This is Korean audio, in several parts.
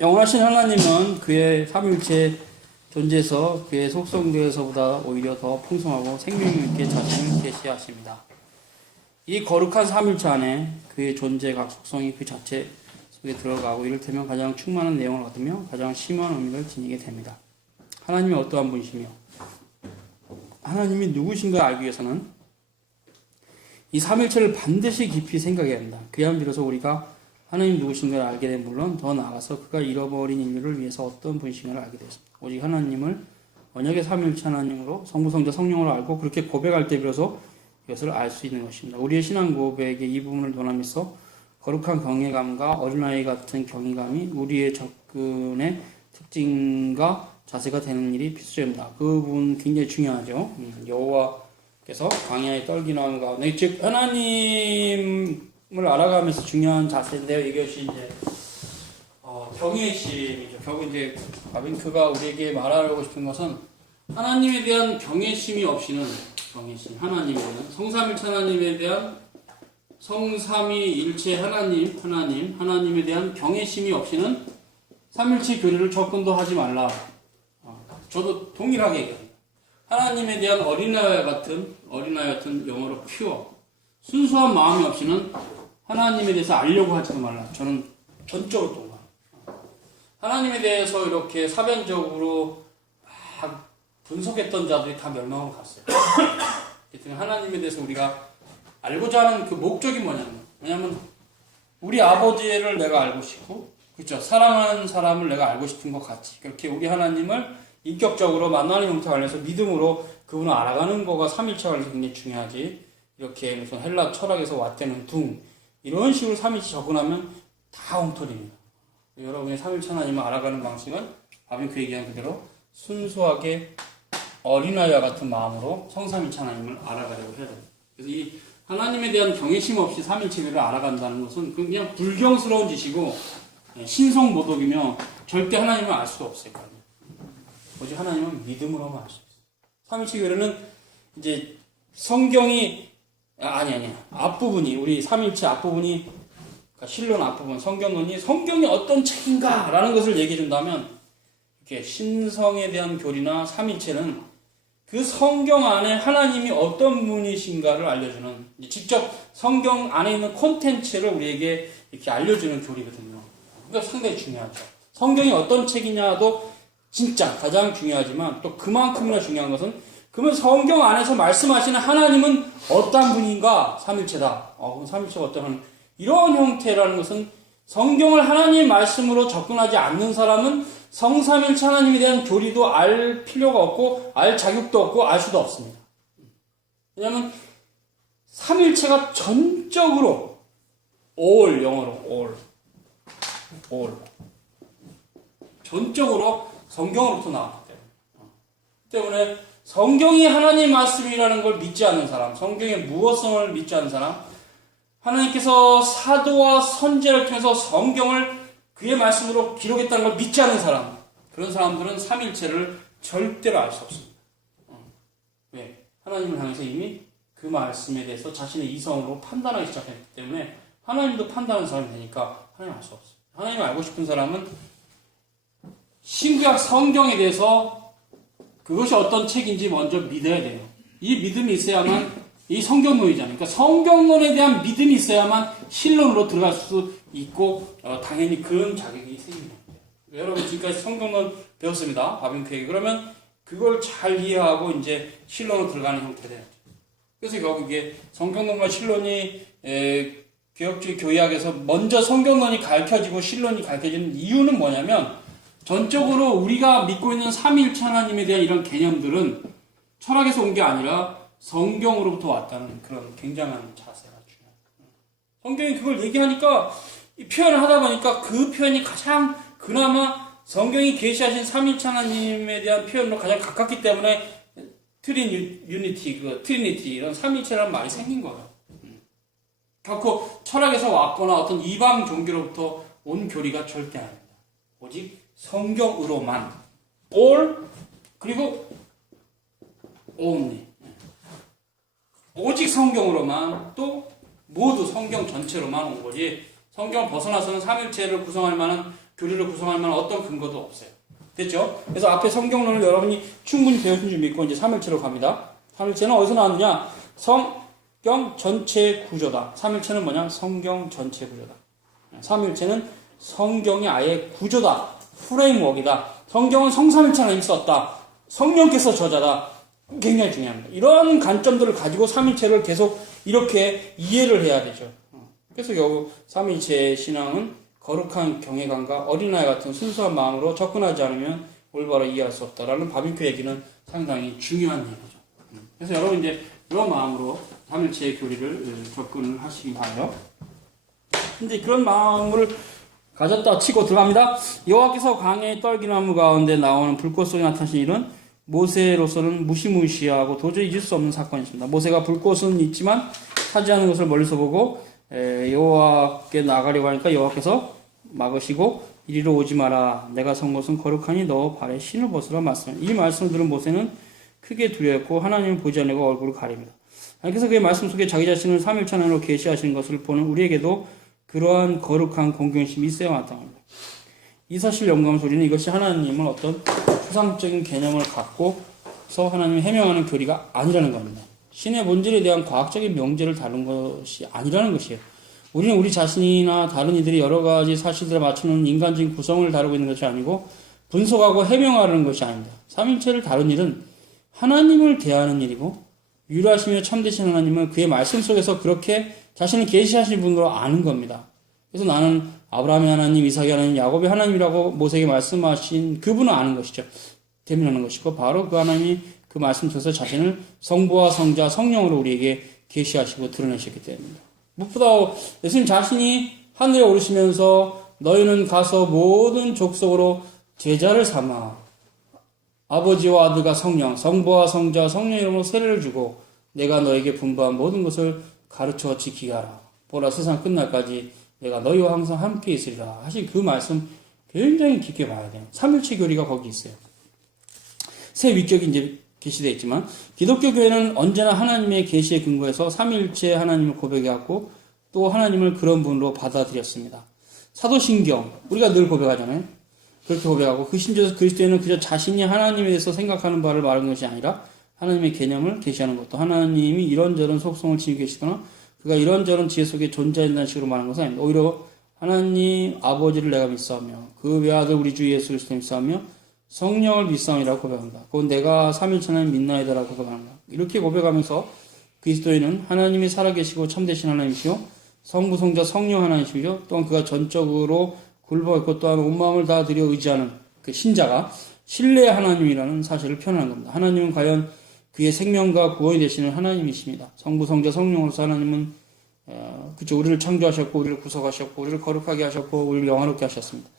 영원하신 하나님은 그의 삼위일체 존재에서 그의 속성에서보다 오히려 더 풍성하고 생명 있게 자신을 계시하십니다. 이 거룩한 삼위일체 안에 그의 존재 각 속성이 그 자체 속에 들어가고 이를테면 가장 충만한 내용을 얻으며 가장 심한 의미를 지니게 됩니다. 하나님이 어떠한 분이시며 하나님이 누구신가 알기 위해서는 이 삼위일체를 반드시 깊이 생각해야 합니다. 그야말로 비로소 우리가 하나님 누구신가를 알게 된 물론 더 나아가서 그가 잃어버린 인류를 위해서 어떤 분이신가를 알게 되었습니다. 오직 하나님을 언약의 삼위일체 하나님으로 성부, 성자, 성령으로 알고 그렇게 고백할 때 비로소 이것을 알 수 있는 것입니다. 우리의 신앙 고백의 이 부분을 논하면서 거룩한 경외감과 어린아이 같은 경외감이 우리의 접근의 특징과 자세가 되는 일이 필수입니다. 그 부분 굉장히 중요하죠. 여호와께서 광야에 떨기 나온 가운데 즉 하나님을 알아가면서 중요한 자세인데요. 이것이 이제 경외심이죠. 결국 이제 바빙크가 우리에게 말하고 싶은 것은 하나님에 대한 경외심이 없이는 하나님에 대한 성삼일체 하나님에 대한 성삼위일체 하나님에 대한 경외심이 없이는 삼일체 교리를 접근도 하지 말라. 저도 동일하게 얘기합니다. 하나님에 대한 어린아이 같은 영어로 퓨어 순수한 마음이 없이는 하나님에 대해서 알려고 하지도 말라. 저는 전적으로 동감. 하나님에 대해서 이렇게 사변적으로 막 분석했던 자들이 다 멸망으로 갔어요. 하나님에 대해서 우리가 알고자 하는 그 목적이 뭐냐면 우리 아버지를 내가 알고 싶고, 그렇죠? 사랑하는 사람을 내가 알고 싶은 것 같이 그렇게 우리 하나님을 인격적으로 만나는 형태 관련해서 믿음으로 그분을 알아가는 거가 삼일체 관련해서 굉장히 중요하지. 이렇게 무슨 헬라 철학에서 왔다는 둥 이런 식으로 삼일체 접근하면 다 엉터리입니다. 여러분의 삼일체 하나님을 알아가는 방식은 바빙크 얘기한 그대로 순수하게 어린아이와 같은 마음으로 성삼일체 하나님을 알아가려고 해야 됩니다. 그래서 이 하나님에 대한 경외심 없이 삼일체를 알아간다는 것은 그냥 불경스러운 짓이고 신성모독이며 절대 하나님을 알 수가 없을 거예요. 오직 하나님은 믿음으로만 알 수 있어요. 삼일체 교회는 이제 성경이 앞부분이 우리 삼일체 앞부분이 그러니까 실론 앞부분 성경론이 성경이 어떤 책인가라는 것을 얘기해 준다면 이렇게 신성에 대한 교리나 삼일체는 그 성경 안에 하나님이 어떤 분이신가를 알려주는 직접 성경 안에 있는 콘텐츠를 우리에게 이렇게 알려주는 교리거든요. 그러니까 상당히 중요하죠. 성경이 어떤 책이냐도 진짜 가장 중요하지만 또 그만큼이나 중요한 것은 그러면 성경 안에서 말씀하시는 하나님은 어떤 분인가? 삼일체다. 그럼 삼일체가 어떤 이런 형태라는 것은 성경을 하나님의 말씀으로 접근하지 않는 사람은 성삼일체 하나님에 대한 교리도 알 필요가 없고 알 자격도 없고 알 수도 없습니다. 왜냐하면 삼일체가 전적으로 all 영어로 all 전적으로 성경으로부터 나왔기 때문에 성경이 하나님 말씀이라는 걸 믿지 않는 사람, 성경의 무엇성을 믿지 않는 사람, 하나님께서 사도와 선지자를 통해서 성경을 그의 말씀으로 기록했다는 걸 믿지 않는 사람, 그런 사람들은 삼일체를 절대로 알 수 없습니다. 왜? 하나님을 향해서 이미 그 말씀에 대해서 자신의 이성으로 판단하기 시작했기 때문에 하나님도 판단하는 사람이 되니까 하나님 알 수 없어요. 하나님을 알고 싶은 사람은 신구약 성경에 대해서 그것이 어떤 책인지 먼저 믿어야 돼요. 이 믿음이 있어야만 이 성경론이잖아요. 그러니까 성경론에 대한 믿음이 있어야만 신론으로 들어갈 수 있고 당연히 그런 자격이 생깁니다. 여러분 지금까지 성경론 배웠습니다. 바빙크에게. 그러면 그걸 잘 이해하고 이제 신론으로 들어가는 형태가 돼요. 그래서 결국 이게 성경론과 신론이 개혁주의 교의학에서 먼저 성경론이 가르쳐지고 신론이 가르쳐지는 이유는 뭐냐면 전적으로 우리가 믿고 있는 삼위일체 하나님에 대한 이런 개념들은 철학에서 온 게 아니라 성경으로부터 왔다는 그런 굉장한 자세가 중요해요. 성경이 그걸 얘기하니까 이 표현을 하다 보니까 그 표현이 가장 그나마 성경이 계시하신 삼위일체 하나님에 대한 표현으로 가장 가깝기 때문에 트리니티 이런 삼위일체라는 말이 생긴 거예요. 결코 철학에서 왔거나 어떤 이방 종교로부터 온 교리가 절대 아닙니다. 오직 성경으로만 all 그리고 only 오직 성경으로만 또 모두 성경 전체로만 온 거지 성경을 벗어나서는 삼일체를 구성할 만한 교리를 구성할 만한 어떤 근거도 없어요. 됐죠? 그래서 앞에 성경론을 여러분이 충분히 배우신 줄 믿고 이제 삼일체로 갑니다. 삼일체는 어디서 나왔느냐? 성경 전체 구조다. 삼일체는 뭐냐? 성경 전체 구조다. 삼일체는 성경의 아예 구조다. 프레임워크이다. 성경은 성삼일체 하나님이 썼다. 성령께서 저자다. 굉장히 중요합니다. 이런 관점들을 가지고 삼일체를 계속 이렇게 이해를 해야 되죠. 그래서 결국 삼일체 신앙은 거룩한 경외감과 어린아이 같은 순수한 마음으로 접근하지 않으면 올바로 이해할 수 없다라는 바비큐 얘기는 상당히 중요한 얘기죠. 그래서 여러분 이제 이런 마음으로 삼일체의 교리를 접근을 하시기 바라요. 근데 그런 마음을 가졌다 치고 들어갑니다. 여호와께서 광야의 떨기나무 가운데 나오는 불꽃 속에 나타나신 일은 모세로서는 무시무시하고 도저히 잊을 수 없는 사건이었습니다. 모세가 불꽃은 있지만 차지하는 것을 멀리서 보고 여호와께 나가려고 하니까 여호와께서 막으시고 이리로 오지 마라. 내가 선 곳은 거룩하니 너 발에 신을 벗으라 말씀. 이 말씀을 들은 모세는 크게 두려웠고 하나님을 보지 않으려고 얼굴을 가립니다. 그래서 그의 말씀 속에 자기 자신을 삼일체 하나님으로 계시하시는 것을 보는 우리에게도 그러한 거룩한 공경심이 있어야 마땅합니다. 이 사실 연구하면서 우리는 이것이 하나님을 어떤 추상적인 개념을 갖고서 하나님을 해명하는 교리가 아니라는 겁니다. 신의 본질에 대한 과학적인 명제를 다룬 것이 아니라는 것이에요. 우리는 우리 자신이나 다른 이들이 여러 가지 사실들에 맞추는 인간적인 구성을 다루고 있는 것이 아니고 분석하고 해명하는 것이 아닙니다. 삼일체를 다룬 일은 하나님을 대하는 일이고 유일하시며 참되신 하나님을 그의 말씀 속에서 그렇게 자신을 계시하신 분으로 아는 겁니다. 그래서 나는 아브라함의 하나님, 이삭의 하나님, 야곱의 하나님이라고 모세에게 말씀하신 그분을 아는 것이죠. 대면하는 것이고 바로 그 하나님이 그 말씀 속에서 자신을 성부와 성자, 성령으로 우리에게 계시하시고 드러내셨기 때문입니다. 무엇보다 예수님 자신이 하늘에 오르시면서 너희는 가서 모든 족속으로 제자를 삼아 아버지와 아들과 성령, 성부와 성자, 성령 이름으로 세례를 주고 내가 너에게 분부한 모든 것을 가르쳐 지키게 하라. 보라 세상 끝날까지 내가 너희와 항상 함께 있으리라 하신 그 말씀 굉장히 깊게 봐야 돼요. 삼일체 교리가 거기 있어요. 새 위격이 이제 계시되어 있지만 기독교 교회는 언제나 하나님의 계시에 근거해서 삼일체 하나님을 고백해왔고 또 하나님을 그런 분으로 받아들였습니다. 사도신경 우리가 늘 고백하잖아요. 그렇게 고백하고 그 심지어 그리스도인은 그저 자신이 하나님에 대해서 생각하는 바를 말하는 것이 아니라 하나님의 개념을 계시하는 것도 하나님이 이런저런 속성을 지니고 계시거나 그가 이런저런 지혜 속에 존재한다는 식으로 말하는 것은 아닙니다. 오히려 하나님 아버지를 내가 믿사오며 그 외아들 우리 주 예수 그리스도 믿사오며 성령을 믿사오니라고 고백합니다. 그건 내가 삼일체 하나님 믿나이다라고 고백합니다. 이렇게 고백하면서 그리스도인은 하나님이 살아계시고 참되신 하나님이시요 성부 성자 성령 하나님이시죠. 또한 그가 전적으로 굴복했고 또한 온 마음을 다 들여 의지하는 그 신자가 신뢰의 하나님이라는 사실을 표현하는 겁니다. 하나님은 과연 그의 생명과 구원이 되시는 하나님이십니다. 성부 성자 성령으로서 하나님은 그죠 우리를 창조하셨고 우리를 구속하셨고 우리를 거룩하게 하셨고 우리를 영화롭게 하셨습니다.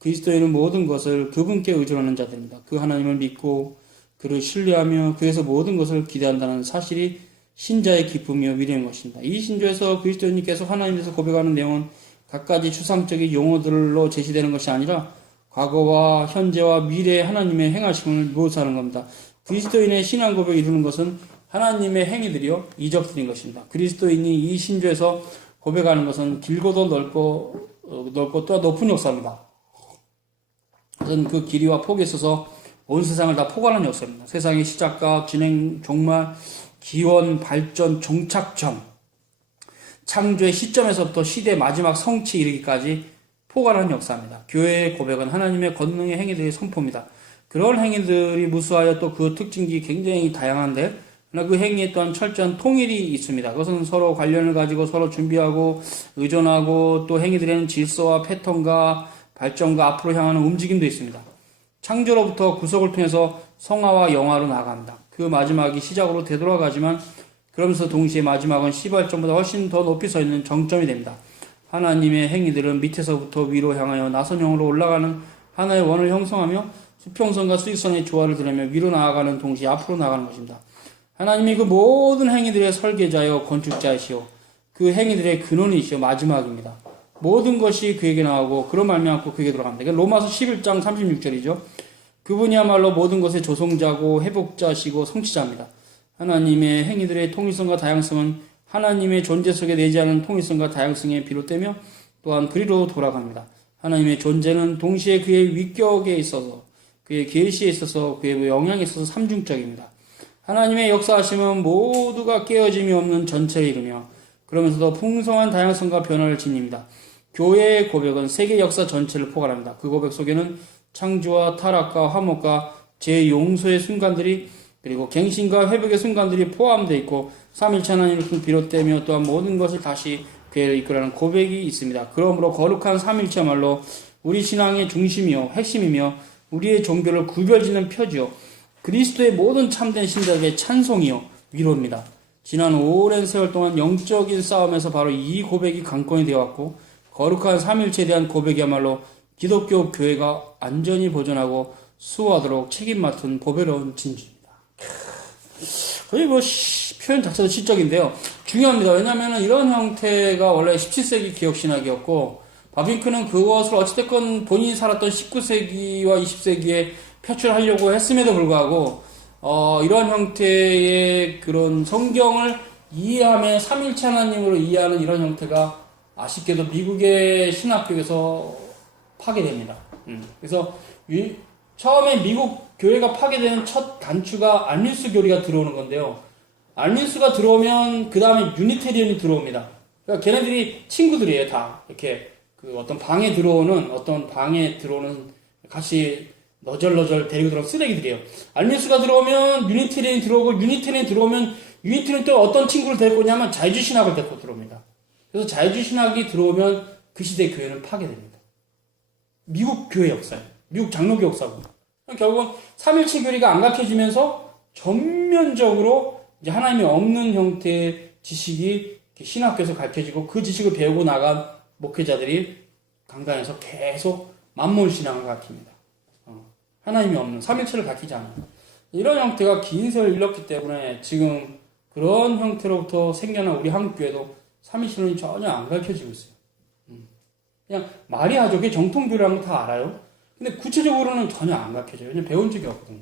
그리스도인은 모든 것을 그분께 의존하는 자들입니다. 그 하나님을 믿고 그를 신뢰하며 그에서 모든 것을 기대한다는 사실이 신자의 기쁨이며 미래인 것입니다. 이 신조에서 그리스도인이 계속 하나님에 대해서 고백하는 내용은 갖가지 추상적인 용어들로 제시되는 것이 아니라 과거와 현재와 미래의 하나님의 행하심을 묘사하는 겁니다. 그리스도인의 신앙 고백을 이루는 것은 하나님의 행위들이요 이적들인 것입니다. 그리스도인이 이 신조에서 고백하는 것은 길고도 넓고 또한 높은 역사입니다. 그것은 그 길이와 폭에 있어서 온 세상을 다 포괄하는 역사입니다. 세상의 시작과 진행, 종말, 기원, 발전, 종착점, 창조의 시점에서부터 시대의 마지막 성취에 이르기까지 포괄하는 역사입니다. 교회의 고백은 하나님의 권능의 행위들의 선포입니다. 그런 행위들이 무수하여 또 그 특징이 굉장히 다양한데 그러나 그 행위에 또한 철저한 통일이 있습니다. 그것은 서로 관련을 가지고 서로 준비하고 의존하고 또 행위들에는 질서와 패턴과 발전과 앞으로 향하는 움직임도 있습니다. 창조로부터 구속을 통해서 성화와 영화로 나아갑니다. 그 마지막이 시작으로 되돌아가지만 그러면서 동시에 마지막은 시발점보다 훨씬 더 높이 서 있는 정점이 됩니다. 하나님의 행위들은 밑에서부터 위로 향하여 나선형으로 올라가는 하나의 원을 형성하며 수평선과 수직선의 조화를 드리며 위로 나아가는 동시에 앞으로 나가는 것입니다. 하나님이 그 모든 행위들의 설계자여 건축자이시오. 그 행위들의 근원이시오. 마지막입니다. 모든 것이 그에게 나오고 그로 말미암고 그에게 돌아갑니다. 로마서 11장 36절이죠. 그분이야말로 모든 것의 조성자고 회복자시고 성취자입니다. 하나님의 행위들의 통일성과 다양성은 하나님의 존재 속에 내재하는 통일성과 다양성에 비롯되며 또한 그리로 돌아갑니다. 하나님의 존재는 동시에 그의 위격에 있어서, 그의 계시에 있어서, 그의 영향에 있어서 삼중적입니다. 하나님의 역사하심은 모두가 깨어짐이 없는 전체에 이르며 그러면서도 풍성한 다양성과 변화를 지닙니다. 교회의 고백은 세계 역사 전체를 포괄합니다. 그 고백 속에는 창조와 타락과 화목과 재용서의 순간들이, 그리고 갱신과 회복의 순간들이 포함되어 있고 삼일체 하나님을 비롯되며 또한 모든 것을 다시 교회를 이끌어가는 고백이 있습니다. 그러므로 거룩한 삼일체야말로 우리 신앙의 중심이요 핵심이며 우리의 종교를 구별짓는 표지요 그리스도의 모든 참된 신자에게 찬송이요 위로입니다. 지난 오랜 세월 동안 영적인 싸움에서 바로 이 고백이 강권이 되어왔고 거룩한 삼일체에 대한 고백이야말로 기독교 교회가 안전히 보존하고 수호하도록 책임 맡은 보배로운 진주입니다. 거의 표현 자체도 시적인데요. 중요합니다. 왜냐하면 이런 형태가 원래 17세기 기억신학이었고 바빙크는 그것을 어찌됐건 본인이 살았던 19세기와 20세기에 표출하려고 했음에도 불구하고 이런 형태의 그런 성경을 이해하며 삼일체 하나님으로 이해하는 이런 형태가 아쉽게도 미국의 신학교에서 파괴됩니다. 그래서 처음에 미국 교회가 파괴되는 첫 단추가 알민수 교리가 들어오는 건데요. 알민수가 들어오면 그 다음에 유니테리언이 들어옵니다. 그러니까 걔네들이 친구들이에요, 다. 이렇게 어떤 방에 들어오는 같이 너절너절 데리고 들어온 쓰레기들이에요. 알민수가 들어오면 유니테리언이 들어오고 유니테리언이 들어오면 유니테리언이 또 어떤 친구를 데리고 오냐면 자유주의신학을 데리고 들어옵니다. 그래서 자유주의신학이 들어오면 그 시대의 교회는 파괴됩니다. 미국 교회 역사예요. 미국 장로교 역사고. 결국은 삼일체 교리가 안각해지면서 전면적으로 이제 하나님이 없는 형태의 지식이 신학교에서 가르쳐지고 그 지식을 배우고 나간 목회자들이 강단에서 계속 만몬신앙을 가르칩니다. 하나님이 없는 삼일체를 가르치지 않아요. 이런 형태가 긴 세월을 일렀기 때문에 지금 그런 형태로부터 생겨난 우리 한국교회도 삼일신론이 전혀 안 가르쳐지고 있어요. 그냥 말이 하죠. 그게 정통교리라는 거 다 알아요. 근데 구체적으로는 전혀 안 가르쳐져요. 왜냐면 배운 적이 없거든요.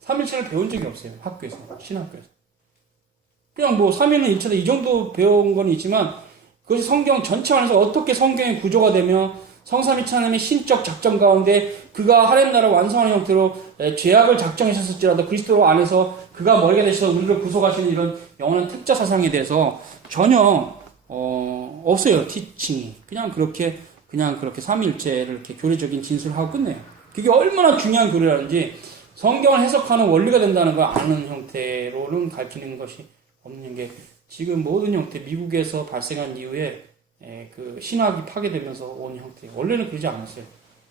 삼일체를 배운 적이 없어요. 학교에서, 신학교에서. 그냥 뭐 삼위는 일체다 이 정도 배운 건 있지만 그것이 성경 전체 안에서 어떻게 성경의 구조가 되며 성삼위체 하나님의 신적 작정 가운데 그가 하나님 나라를 완성하는 형태로 죄악을 작정하셨을지라도 그리스도 안에서 그가 머리가 되셔서 우리를 구속하시는 이런 영원한 특자 사상에 대해서 전혀 없어요. 티칭이. 그냥 그렇게 삼일체를 이렇게 교리적인 진술을 하고 끝내요. 그게 얼마나 중요한 교리라는지 성경을 해석하는 원리가 된다는 걸 아는 형태로는 가르치는 것이 없는 게 지금 모든 형태 미국에서 발생한 이후에 그 신학이 파괴되면서 온 형태. 원래는 그러지 않았어요.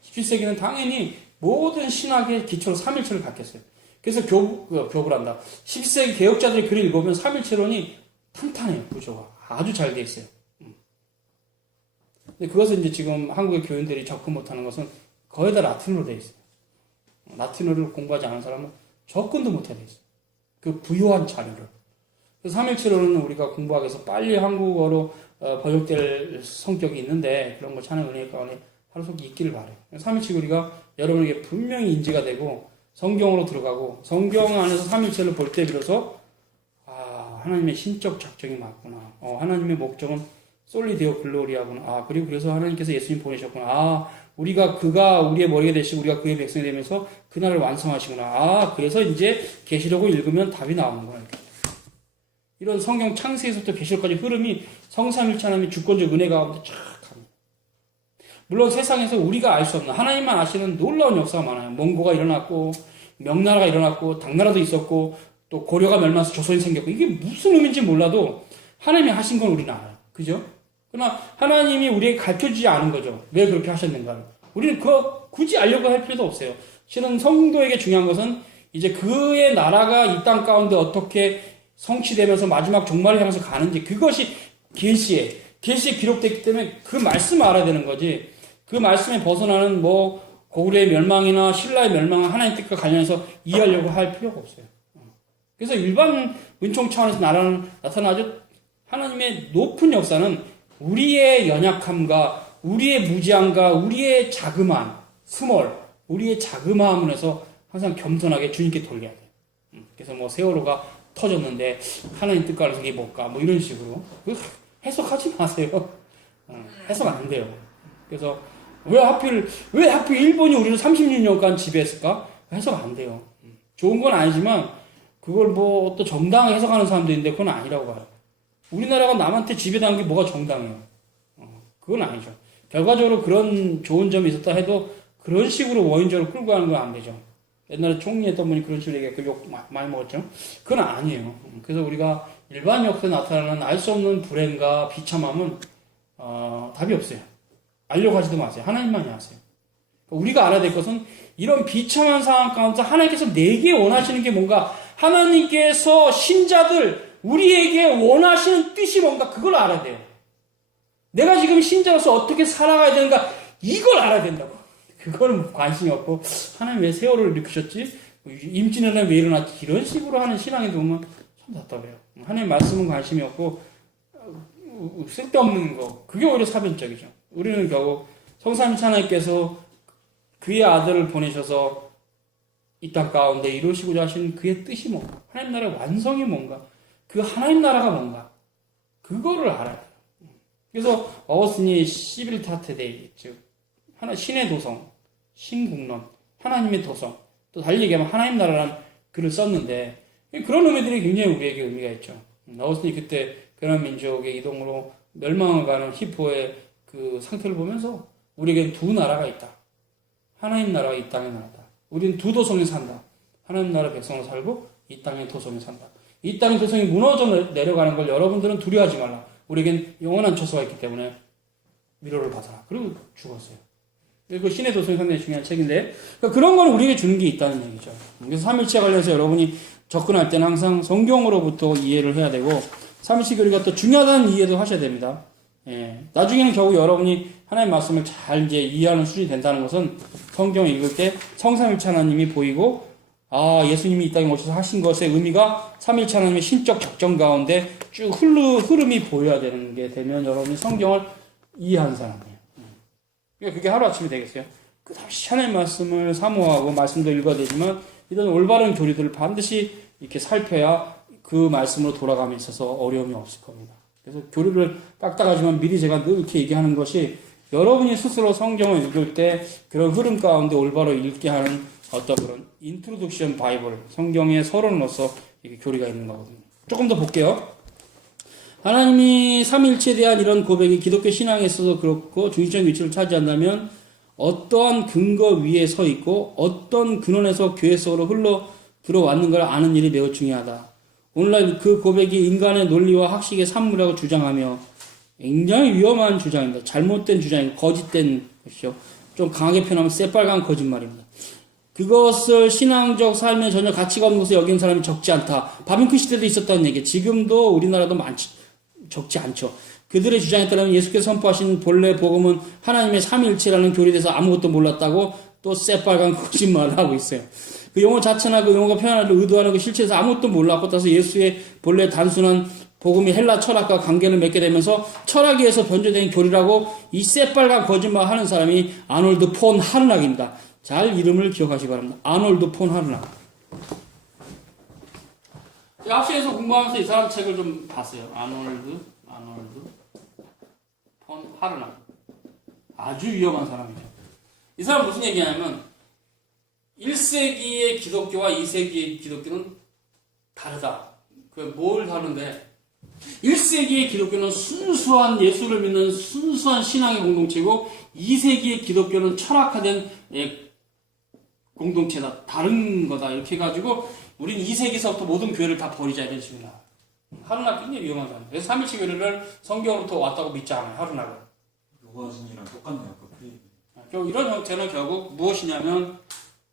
17세기는 당연히 모든 신학의 기초로 삼일체를 갖겠어요. 그래서 교부란다. 17세기 개혁자들이 글을 읽으면 삼일체론이 탄탄해요. 구조가 아주 잘 돼 있어요. 근데 그것은 이제 지금 한국의 교인들이 접근 못하는 것은 거의 다 라틴어로 돼 있어요. 라틴어를 공부하지 않은 사람은 접근도 못해 돼 있어요. 그 부유한 자료를. 그래서 삼일체론은 우리가 공부하기 위해서 빨리 한국어로 번역될 성격이 있는데 그런 거 하나님 은혜 가운데 하루속히 있기를 바라요. 삼일체 교리가 여러분에게 분명히 인지가 되고 성경으로 들어가고 성경 안에서 삼일체를 볼 때 비로소 하나님의 신적 작정이 맞구나. 하나님의 목적은 솔리데오 글로리아구나. 그리고 그래서 하나님께서 예수님 보내셨구나. 그가 우리의 머리가 되시고 우리가 그의 백성이 되면서 그날을 완성하시구나. 그래서 이제 계시록을 읽으면 답이 나오는구나. 이런 성경 창세에서부터 계시록까지 흐름이 성삼일체 하나님의 주권적 은혜 가운데 쫙 갑니다. 물론 세상에서 우리가 알 수 없는 하나님만 아시는 놀라운 역사가 많아요. 몽고가 일어났고 명나라가 일어났고 당나라도 있었고 또 고려가 멸망해서 조선이 생겼고 이게 무슨 의미인지 몰라도 하나님이 하신 건 우리는 알아요. 그죠? 그러나 하나님이 우리에게 가르쳐주지 않은 거죠. 왜 그렇게 하셨는가를. 우리는 그거 굳이 알려고 할 필요도 없어요. 실은 성도에게 중요한 것은 이제 그의 나라가 이 땅 가운데 어떻게 성취되면서 마지막 종말을 향해서 가는지 그것이 계시에 기록됐기 때문에 그 말씀을 알아야 되는 거지. 그 말씀에 벗어나는 고구려의 멸망이나 신라의 멸망은 하나님 뜻과 관련해서 이해하려고 할 필요가 없어요. 그래서 일반 은총 차원에서 나타나죠. 하나님의 높은 역사는 우리의 연약함과 우리의 무지함과 우리의 자그마함, 우리의 자그마함에서 항상 겸손하게 주님께 돌려야 돼요. 그래서 세월호가 터졌는데 하나님 뜻과는 이게 뭘까? 이런 식으로 해석하지 마세요. 해석 안 돼요. 그래서 왜 하필 일본이 우리를 36년간 지배했을까? 해석 안 돼요. 좋은 건 아니지만, 그걸 뭐 또 정당하게 해석하는 사람도 있는데, 그건 아니라고 봐요. 우리나라가 남한테 지배당한 게 뭐가 정당해요? 그건 아니죠. 결과적으로 그런 좋은 점이 있었다 해도, 그런 식으로 원인적으로 끌고 가는 건 안 되죠. 옛날에 총리 했던 분이 그런 식으로 얘기해. 욕 많이 먹었죠? 그건 아니에요. 그래서 우리가 일반 역사에 나타나는 알 수 없는 불행과 비참함은, 답이 없어요. 알려고 하지도 마세요. 하나님만이 아세요. 우리가 알아야 될 것은 이런 비참한 상황 가운데 하나님께서 내게 원하시는 게 뭔가, 하나님께서 신자들, 우리에게 원하시는 뜻이 뭔가, 그걸 알아야 돼요. 내가 지금 신자로서 어떻게 살아가야 되는가, 이걸 알아야 된다고. 그거는 관심이 없고, 하나님 왜 세월을 일으키셨지? 임진왜란 왜 일어났지? 이런 식으로 하는 신앙이 보면 참 답답해요. 하나님 말씀은 관심이 없고, 쓸데없는 거, 그게 오히려 사변적이죠. 우리는 결국 성삼위일체 하나님께서 그의 아들을 보내셔서 이 땅 가운데 이루시고자 하신 그의 뜻이 뭔가, 하나님 나라의 완성이 뭔가, 그 하나님 나라가 뭔가, 그거를 알아야 돼요. 그래서 어거스틴이 시빌타테데이, 즉 신의 도성, 신국론, 하나님의 도성, 또 달리 얘기하면 하나님 나라라는 글을 썼는데, 그런 의미들이 굉장히 우리에게 의미가 있죠. 어거스틴이 그때 그런 민족의 이동으로 멸망을 가는 히포의 그 상태를 보면서 우리에겐 두 나라가 있다. 하나님 나라와 이 땅의 나라다. 우리는 두 도성에 산다. 하나님 나라 백성으로 살고 이 땅의 도성에 산다. 이 땅의 도성이 무너져 내려가는 걸 여러분들은 두려워하지 말라. 우리에겐 영원한 처소가 있기 때문에 위로를 받아라. 그리고 죽었어요. 그 신의 도성이 상당히 중요한 책인데, 그러니까 그런 건 우리에게 주는 게 있다는 얘기죠. 그래서 삼일체에 관련해서 여러분이 접근할 때는 항상 성경으로부터 이해를 해야 되고, 삼일체 교리가 또 중요하다는 이해도 하셔야 됩니다. 예. 나중에는 결국 여러분이 하나님의 말씀을 잘 이제 이해하는 수준이 된다는 것은 성경을 읽을 때 성삼일체 하나님이 보이고, 예수님이 이 땅에 오셔서 하신 것의 의미가 삼일체 하나님의 신적 적정 가운데 쭉 흐름이 보여야 되는 게 되면 여러분이 성경을 이해하는 사람이에요. 그러니까 그게 하루아침이 되겠어요. 그 다시 하나님의 말씀을 사모하고 말씀도 읽어야 되지만, 이런 올바른 교리들을 반드시 이렇게 살펴야 그 말씀으로 돌아감에 있어서 어려움이 없을 겁니다. 그래서 교리를 빡빡하지만 미리 제가 늘 이렇게 얘기하는 것이, 여러분이 스스로 성경을 읽을 때 그런 흐름 가운데 올바로 읽게 하는 어떤 그런 인트로덕션 바이블, 성경의 서론으로서 이게 교리가 있는 거거든요. 조금 더 볼게요. 하나님이 삼일체에 대한 이런 고백이 기독교 신앙에 있어서 그렇고 중심적인 위치를 차지한다면 어떠한 근거 위에 서 있고 어떤 근원에서 교회 속으로 흘러 들어왔는 걸 아는 일이 매우 중요하다. 오늘날 그 고백이 인간의 논리와 학식의 산물이라고 주장하며 굉장히 위험한 주장입니다. 잘못된 주장이고 거짓된 것이죠. 좀 강하게 표현하면 새빨간 거짓말입니다. 그것을 신앙적 삶에 전혀 가치가 없는 것을 여기는 사람이 적지 않다. 바빙크 시대도 있었다는 얘기예요. 지금도 우리나라도 적지 않죠. 그들의 주장에 따르면 예수께서 선포하신 본래 복음은 하나님의 삼위일체라는 교리에 대해서 아무것도 몰랐다고 또 새빨간 거짓말을 하고 있어요. 그 용어 자체나 그 용어가 표현하려 의도하는 그 실체에서 아무것도 몰랐고, 따라서 예수의 본래 단순한 복음이 헬라 철학과 관계를 맺게 되면서 철학에서 변조된 교리라고 이 새빨간 거짓말 하는 사람이 아놀드 폰 하르낙입니다. 잘 이름을 기억하시기 바랍니다. 아놀드 폰 하르낙. 제가 합시에서 공부하면서 이 사람 책을 좀 봤어요. 아놀드 폰 하르낙. 아주 위험한 사람이죠. 이 사람 무슨 얘기냐면 1세기의 기독교와 2세기의 기독교는 다르다. 뭘 다른데? 1세기의 기독교는 순수한 예수를 믿는 순수한 신앙의 공동체고 2세기의 기독교는 철학화된 공동체다. 다른 거다. 이렇게 해가지고 우린 2세기서부터 모든 교회를 다 버리자 이런 식이다. 하루낙 굉장히 위험한 사람. 그래서 삼일체 교회를 성경으로부터 왔다고 믿지 않아요. 하루낙은. 요가진이랑 똑같네요. 결국 이런 형태는 결국 무엇이냐면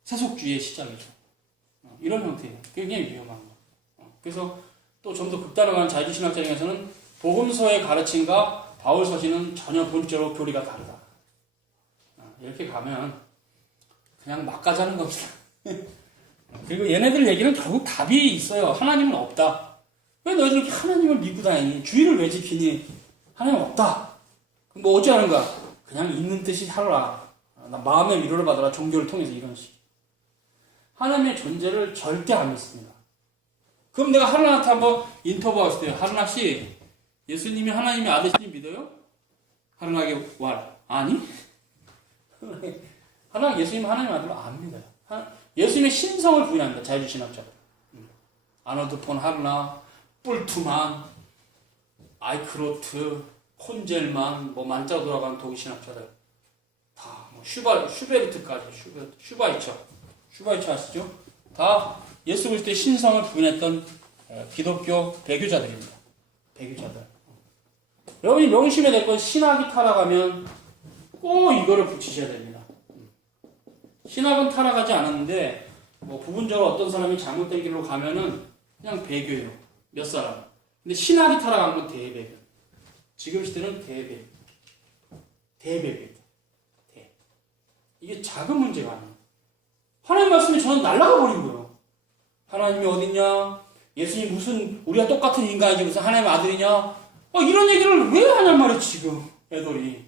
세속주의의 시작이죠. 이런 형태예요. 굉장히 위험한 거. 그래서 또 좀 더 극단화한 자유주의신학자 중에서는 복음서의 가르침과 바울 서신은 전혀 본질적으로 교리가 다르다. 이렇게 가면 그냥 막 가자는 겁니다. 그리고 얘네들 얘기는 결국 답이 있어요. 하나님은 없다. 왜 너희들 이렇게 하나님을 믿고 다니니? 주의를 왜 지키니? 하나님 없다. 그럼 뭐 어찌 하는 거야? 그냥 있는 뜻이 살아라. 나 마음의 위로를 받아라. 종교를 통해서 이런 식. 하나님의 존재를 절대 안 믿습니다. 그럼 내가 하루나한테 한번 인터뷰했을 때, 하루나 씨, 예수님이 하나님의 아들이니 믿어요? 하루나에게 왈, 아니? 하나님, 예수님 하나님 아들로 압니다. 예수님의 신성을 부인합니다. 자유주신학자들. 아노드 폰 하르나, 뿔투만, 아이크로트, 콘젤만, 뭐 만자로 돌아가는 독일 신학자들 다, 뭐 슈베르트까지, 슈바이처 아시죠? 다 예수 그리스도의 신성을 부인했던 기독교 배교자들입니다. 배교자들. 여러분이 명심해야 될 건 신학이 타락하면 꼭 이거를 붙이셔야 됩니다. 신학은 타락하지 않았는데 뭐 부분적으로 어떤 사람이 잘못된 길로 가면은 그냥 배교예요. 몇 사람. 근데 신학이 타락한 건 대배교. 지금 시대는 대배교. 이게 작은 문제가 아니에요. 하나님 말씀이 저는 날아가 버린 거예요. 하나님이 어딨냐? 예수님 무슨 우리가 똑같은 인간이지 무슨 하나님 아들이냐? 이런 얘기를 왜 하냔 말이지 지금 애들이.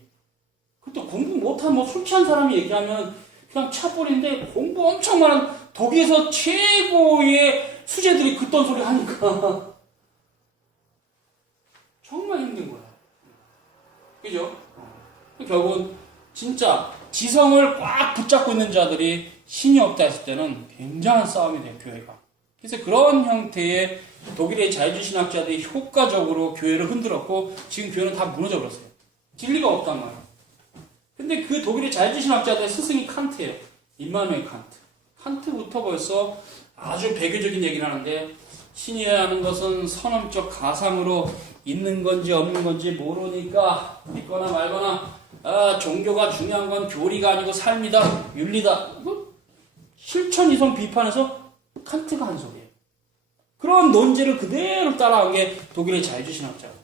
그또 공부 못한 뭐 술 취한 사람이 얘기하면 그냥 차버리는데 공부 엄청 많은 독일에서 최고의 수재들이 그딴 소리 하니까 정말 힘든 거야. 그죠? 결국은 진짜 지성을 꽉 붙잡고 있는 자들이 신이 없다 했을 때는 굉장한 싸움이 돼요, 교회가. 그래서 그런 형태의 독일의 자유주의신학자들이 효과적으로 교회를 흔들었고 지금 교회는 다 무너져 버렸어요. 진리가 없단 말이에요. 근데 그 독일의 자유주의신학자들의 스승이 칸트예요. 임마누엘 칸트. 칸트부터 벌써 아주 배교적인 얘기를 하는데 신이라는 것은 선언적 가상으로 있는 건지 없는 건지 모르니까 믿거나 말거나 종교가 중요한 건 교리가 아니고 삶이다, 윤리다. 이거 실천 이성 비판에서 칸트가 한 소리예요. 그런 논제를 그대로 따라간 게 독일의 자유주의신학자예요.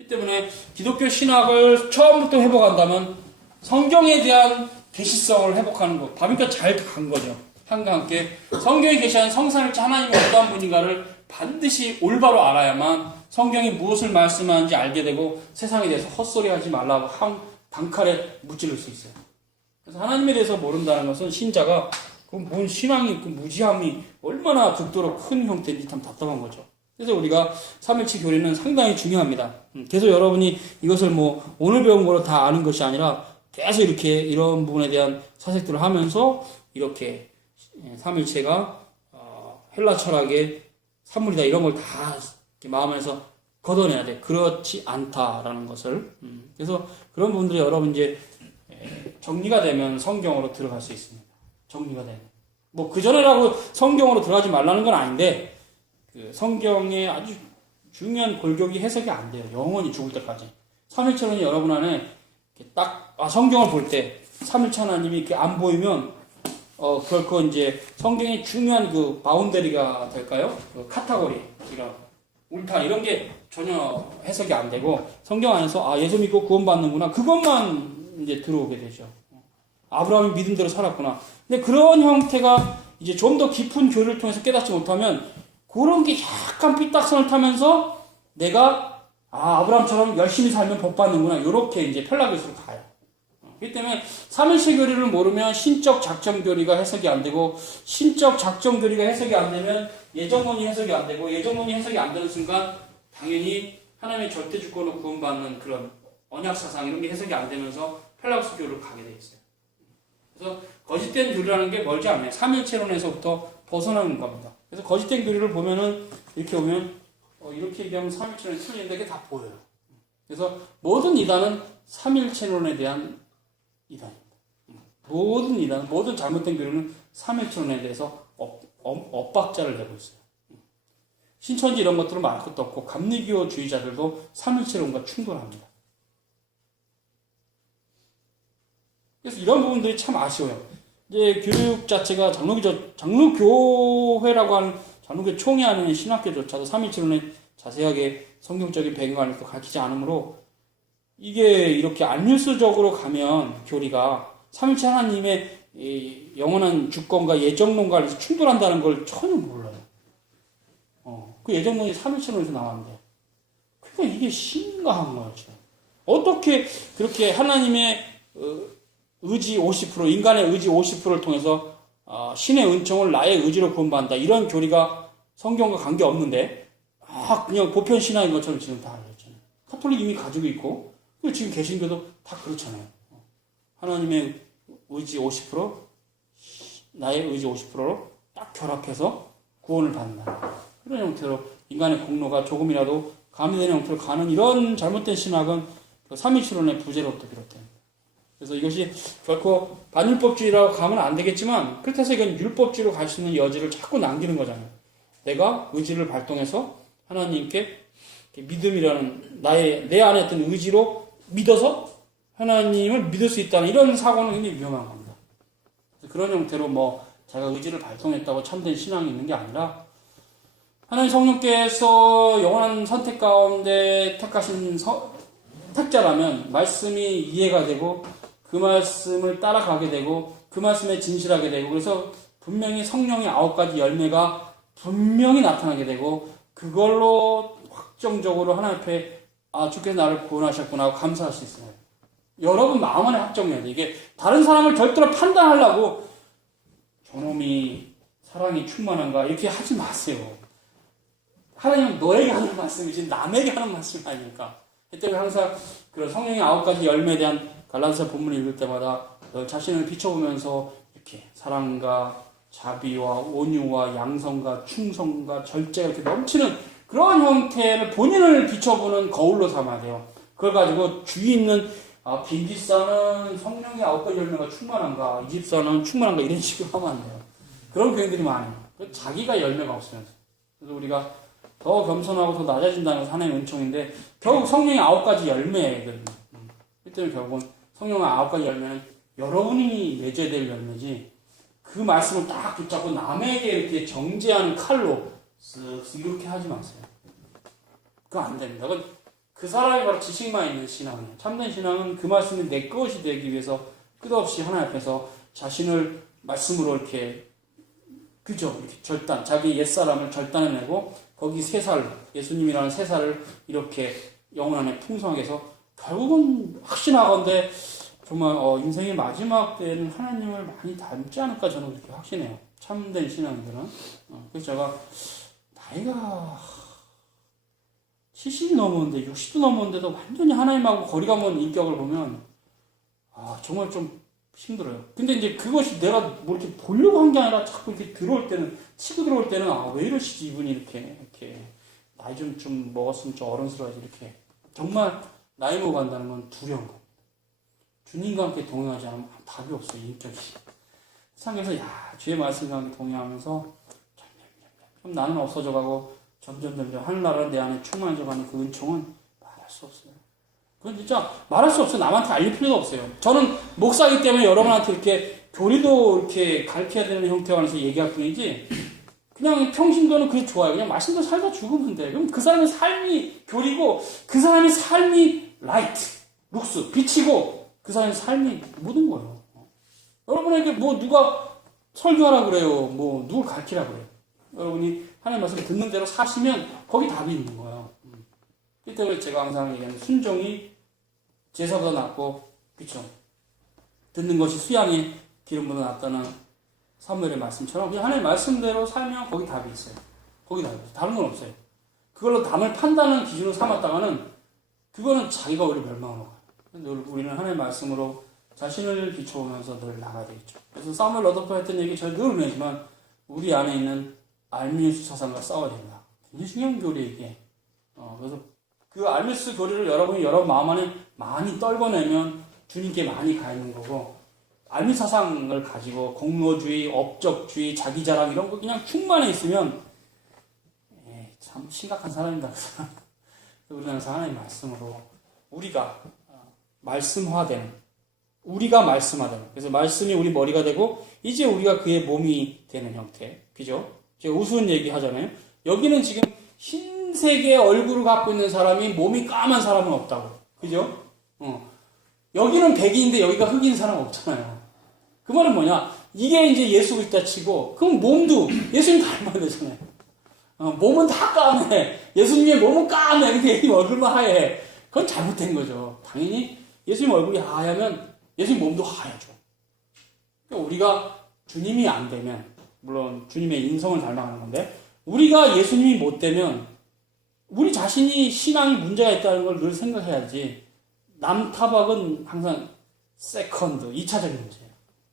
이 때문에 기독교 신학을 처음부터 회복한다면 성경에 대한 계시성을 회복하는 것. 그러니까 잘 간 거죠. 한과 함께 성경에 계시한 성삼일체 하나님이 어떠한 분인가를 반드시 올바로 알아야만 성경이 무엇을 말씀하는지 알게 되고 세상에 대해서 헛소리하지 말라고 단칼에 무찌를 수 있어요. 그래서 하나님에 대해서 모른다는 것은 신자가 뭔 신앙이 그 무지함이 얼마나 극도로 큰 형태인지 참 답답한 거죠. 그래서 우리가 삼일체 교리는 상당히 중요합니다. 그래서 여러분이 이것을 뭐 오늘 배운 거로 다 아는 것이 아니라 계속 이렇게 이런 부분에 대한 사색들을 하면서 이렇게 삼일체가 헬라 철학의 산물이다 이런 걸 다 마음에서 걷어내야 돼. 그렇지 않다라는 것을. 그래서 그런 부분들이 여러분 이제 정리가 되면 성경으로 들어갈 수 있습니다. 정리가 되면. 뭐 그전에라고 성경으로 들어가지 말라는 건 아닌데 그 성경의 아주 중요한 골격이 해석이 안 돼요. 영원히 죽을 때까지. 삼일체론이 여러분 안에 딱 성경을 볼 때 삼일체 하나님이 이렇게 안 보이면 결코 이제 성경의 중요한 그 바운더리가 될까요? 그 카테고리, 이런 울타 이런 게 전혀 해석이 안 되고 성경 안에서 예수 믿고 구원받는구나 그것만 이제 들어오게 되죠. 아브라함이 믿음대로 살았구나. 근데 그런 형태가 이제 좀 더 깊은 교리를 통해서 깨닫지 못하면 그런 게 약간 삐딱선을 타면서 내가 아브라함처럼 열심히 살면 복 받는구나 이렇게 이제 펠라기스로 가요. 그렇기 때문에 삼일체 교리를 모르면 신적 작정 교리가 해석이 안 되고 신적 작정 교리가 해석이 안 되면 예정론이 해석이 안 되고 예정론이 해석이 안 되는 순간 당연히 하나님의 절대 주권으로 구원받는 그런 언약 사상 이런 게 해석이 안 되면서 펠라기스 교리로 가게 돼 있어요. 그래서 거짓된 교리라는 게 멀지 않아요. 삼일체론에서부터 벗어나는 겁니다. 그래서 거짓된 교리를 보면은 이렇게 보면 이렇게 얘기하면 삼일체론이 틀린데 그게 다 보여요. 그래서 모든 이단은 삼일체론에 대한 이단입니다. 모든 이단, 모든 잘못된 교리는 삼일체론에 대해서 엇박자를 내고 있어요. 신천지 이런 것들은 말할 것도 없고 감리교주의자들도 삼일체론과 충돌합니다. 그래서 이런 부분들이 참 아쉬워요. 이제 교육 자체가 장로교회라고 하는 장로교 총회 하는 신학교조차도 삼일체론에 자세하게 성경적인 배경을 가르치지 않으므로 이게 이렇게 안뉴스적으로 가면 교리가 삼일체 하나님의 영원한 주권과 예정론과 충돌한다는 걸 전혀 몰라요. 그 예정론이 삼일체론에서 나왔는데 그러니까 이게 심각한 거죠. 어떻게 그렇게 하나님의 의지 50%, 인간의 의지 50%를 통해서 신의 은총을 나의 의지로 구원받는다. 이런 교리가 성경과 관계없는데 그냥 보편신앙인 것처럼 지금 다 알려졌잖아요. 카톨릭 이미 가지고 있고 지금 개신교도 다 그렇잖아요. 하나님의 의지 50%, 나의 의지 50%로 딱 결합해서 구원을 받는다. 그런 형태로 인간의 공로가 조금이라도 가미되는 형태로 가는 이런 잘못된 신학은 그 삼위일론의 부재로부터 비롯됩니다. 그래서 이것이 결코 반율법주의라고 가면 안 되겠지만 그렇다고 해서 이건 율법주의로 갈 수 있는 여지를 자꾸 남기는 거잖아요. 내가 의지를 발동해서 하나님께 믿음이라는 내 안에 있던 의지로 믿어서 하나님을 믿을 수 있다는 이런 사고는 굉장히 위험한 겁니다. 그런 형태로 제가 의지를 발동했다고 참된 신앙이 있는 게 아니라 하나님 성령께서 영원한 선택 가운데 택하신 택자라면 말씀이 이해가 되고 그 말씀을 따라가게 되고 그 말씀에 진실하게 되고 그래서 분명히 성령의 9가지 열매가 분명히 나타나게 되고 그걸로 확정적으로 하나님 앞에 주께서 나를 구원하셨구나 하고 감사할 수 있어요. 여러분 마음 안에 확정해야 돼. 이게 다른 사람을 절대로 판단하려고 저놈이 사랑이 충만한가 이렇게 하지 마세요. 하나님은 너에게 하는 말씀이지 남에게 하는 말씀이 아니니까. 그때 항상 그런 성령의 9가지 열매에 대한 갈라디아 본문을 읽을 때마다 너 자신을 비춰보면서 이렇게 사랑과 자비와 온유와 양성과 충성과 절제가 이렇게 넘치는 그런 형태를 본인을 비춰보는 거울로 삼아야 돼요. 그걸 가지고 주위 있는 빈집사는 성령의 9가지 열매가 충만한가 이 집사는 충만한가 이런 식으로 하면 안 돼요. 그런 교인들이 많아요. 자기가 열매가 없으면서. 그래서 우리가 더 겸손하고 더 낮아진다는 것은 하나님의 은총인데 결국 성령의 9가지 열매거든요. 그 때문에 결국은 성령의 9가지 열매는 여러분이 맺어야 될 열매지 그 말씀을 딱 붙잡고 남에게 이렇게 정죄하는 칼로 쓱 이렇게 하지 마세요. 그거 안 됩니다. 그건 그 사람이 바로 지식만 있는 신앙이에요. 참된 신앙은 그 말씀이 내 것이 되기 위해서 끝없이 하나님 앞에서 자신을 말씀으로 이렇게 절단, 자기 옛사람을 절단해내고 거기 새살, 예수님이라는 새살을 이렇게 영혼 안에 풍성하게 해서 결국은 확신하건대 정말 인생의 마지막 때에는 하나님을 많이 닮지 않을까 저는 그렇게 확신해요. 참된 신앙들은. 그래서 제가 나이가 70이 넘었는데 60도 넘었는데도 완전히 하나님하고 거리가 먼 인격을 보면 정말 좀 힘들어요. 근데 이제 그것이 내가 뭐 이렇게 보려고 한 게 아니라 자꾸 이렇게 치고 들어올 때는 왜 이러시지 이분이 이렇게 나이 좀 먹었으면 좀 어른스러워야지 이렇게 정말 나이 먹어간다는 건 두려운 겁니다. 주님과 함께 동행하지 않으면 답이 없어요. 인격이. 세상에서 주의 말씀과 함께 동행하면서 좀 나는 없어져가고 점점 하늘나라는 내 안에 충만해져가는 그 은총은 말할 수 없어요. 그건 진짜 말할 수 없어요. 남한테 알릴 필요도 없어요. 저는 목사이기 때문에 여러분한테 이렇게 교리도 이렇게 가르쳐야 되는 형태로 안에서 얘기할 뿐이지 그냥 평신도는 그게 좋아요. 그냥 말씀도 살다 죽으면 돼. 그럼 그 사람의 삶이 교리고 그 사람의 삶이 라이트, 룩스, 빛이고 그 사람의 삶이 모든 거예요. 여러분에게 누가 설교하라 그래요. 누굴 가르치라 그래요. 여러분이 하나님 말씀 듣는 대로 사시면 거기 답이 있는 거예요. 그 때문에 제가 항상 얘기하는 순종이 제사보다 낫고 그렇죠. 듣는 것이 수양의 기름보다 낫다는 사무엘의 말씀처럼 그냥 하나님의 말씀대로 살면 거기 답이 있어요. 거기 답이 있어요. 다른 건 없어요. 그걸로 남을 판단하는 기준으로 삼았다가는 그거는 자기가 오히려 멸망하는 거예요. 늘 우리는 하나님의 말씀으로 자신을 비춰보면서 늘 나가야 되겠죠. 그래서 사무엘 러더프가 했던 얘기 저희 늘 은혜지만 우리 안에 있는 알미우스 사상과 싸워야 된다. 굉장히 중요한 교리예요 이게. 그래서 그 알미우스 교리를 여러분이 여러분 마음 안에 많이 떨궈내면 주님께 많이 가 있는 거고 알미 사상을 가지고 공로주의, 업적주의, 자기자랑 이런 거 그냥 충만해 있으면 참 심각한 사람이다. 그 사람. 우리는 하나님의 말씀으로 우리가 말씀화되는 우리가 말씀화되는 그래서 말씀이 우리 머리가 되고 이제 우리가 그의 몸이 되는 형태. 그죠? 제가 우스운 얘기 하잖아요. 여기는 지금 흰색의 얼굴을 갖고 있는 사람이 몸이 까만 사람은 없다고. 그죠? 여기는 백인인데 여기가 흑인 사람 없잖아요. 그 말은 뭐냐? 이게 이제 예수 그리스도 치고 그럼 몸도 예수님 닮아야 되잖아요. 몸은 다 까매. 예수님의 몸은 까매. 근데 예수님 얼굴만 하얘. 그건 잘못된 거죠. 당연히 예수님 얼굴이 하얗면 예수님 몸도 하얗죠. 그러니까 우리가 주님이 안 되면 물론 주님의 인성을 닮아가는 건데 우리가 예수님이 못 되면 우리 자신이 신앙이 문제가 있다는 걸 늘 생각해야지 남 타박은 항상 세컨드, 2차적인 문제예요.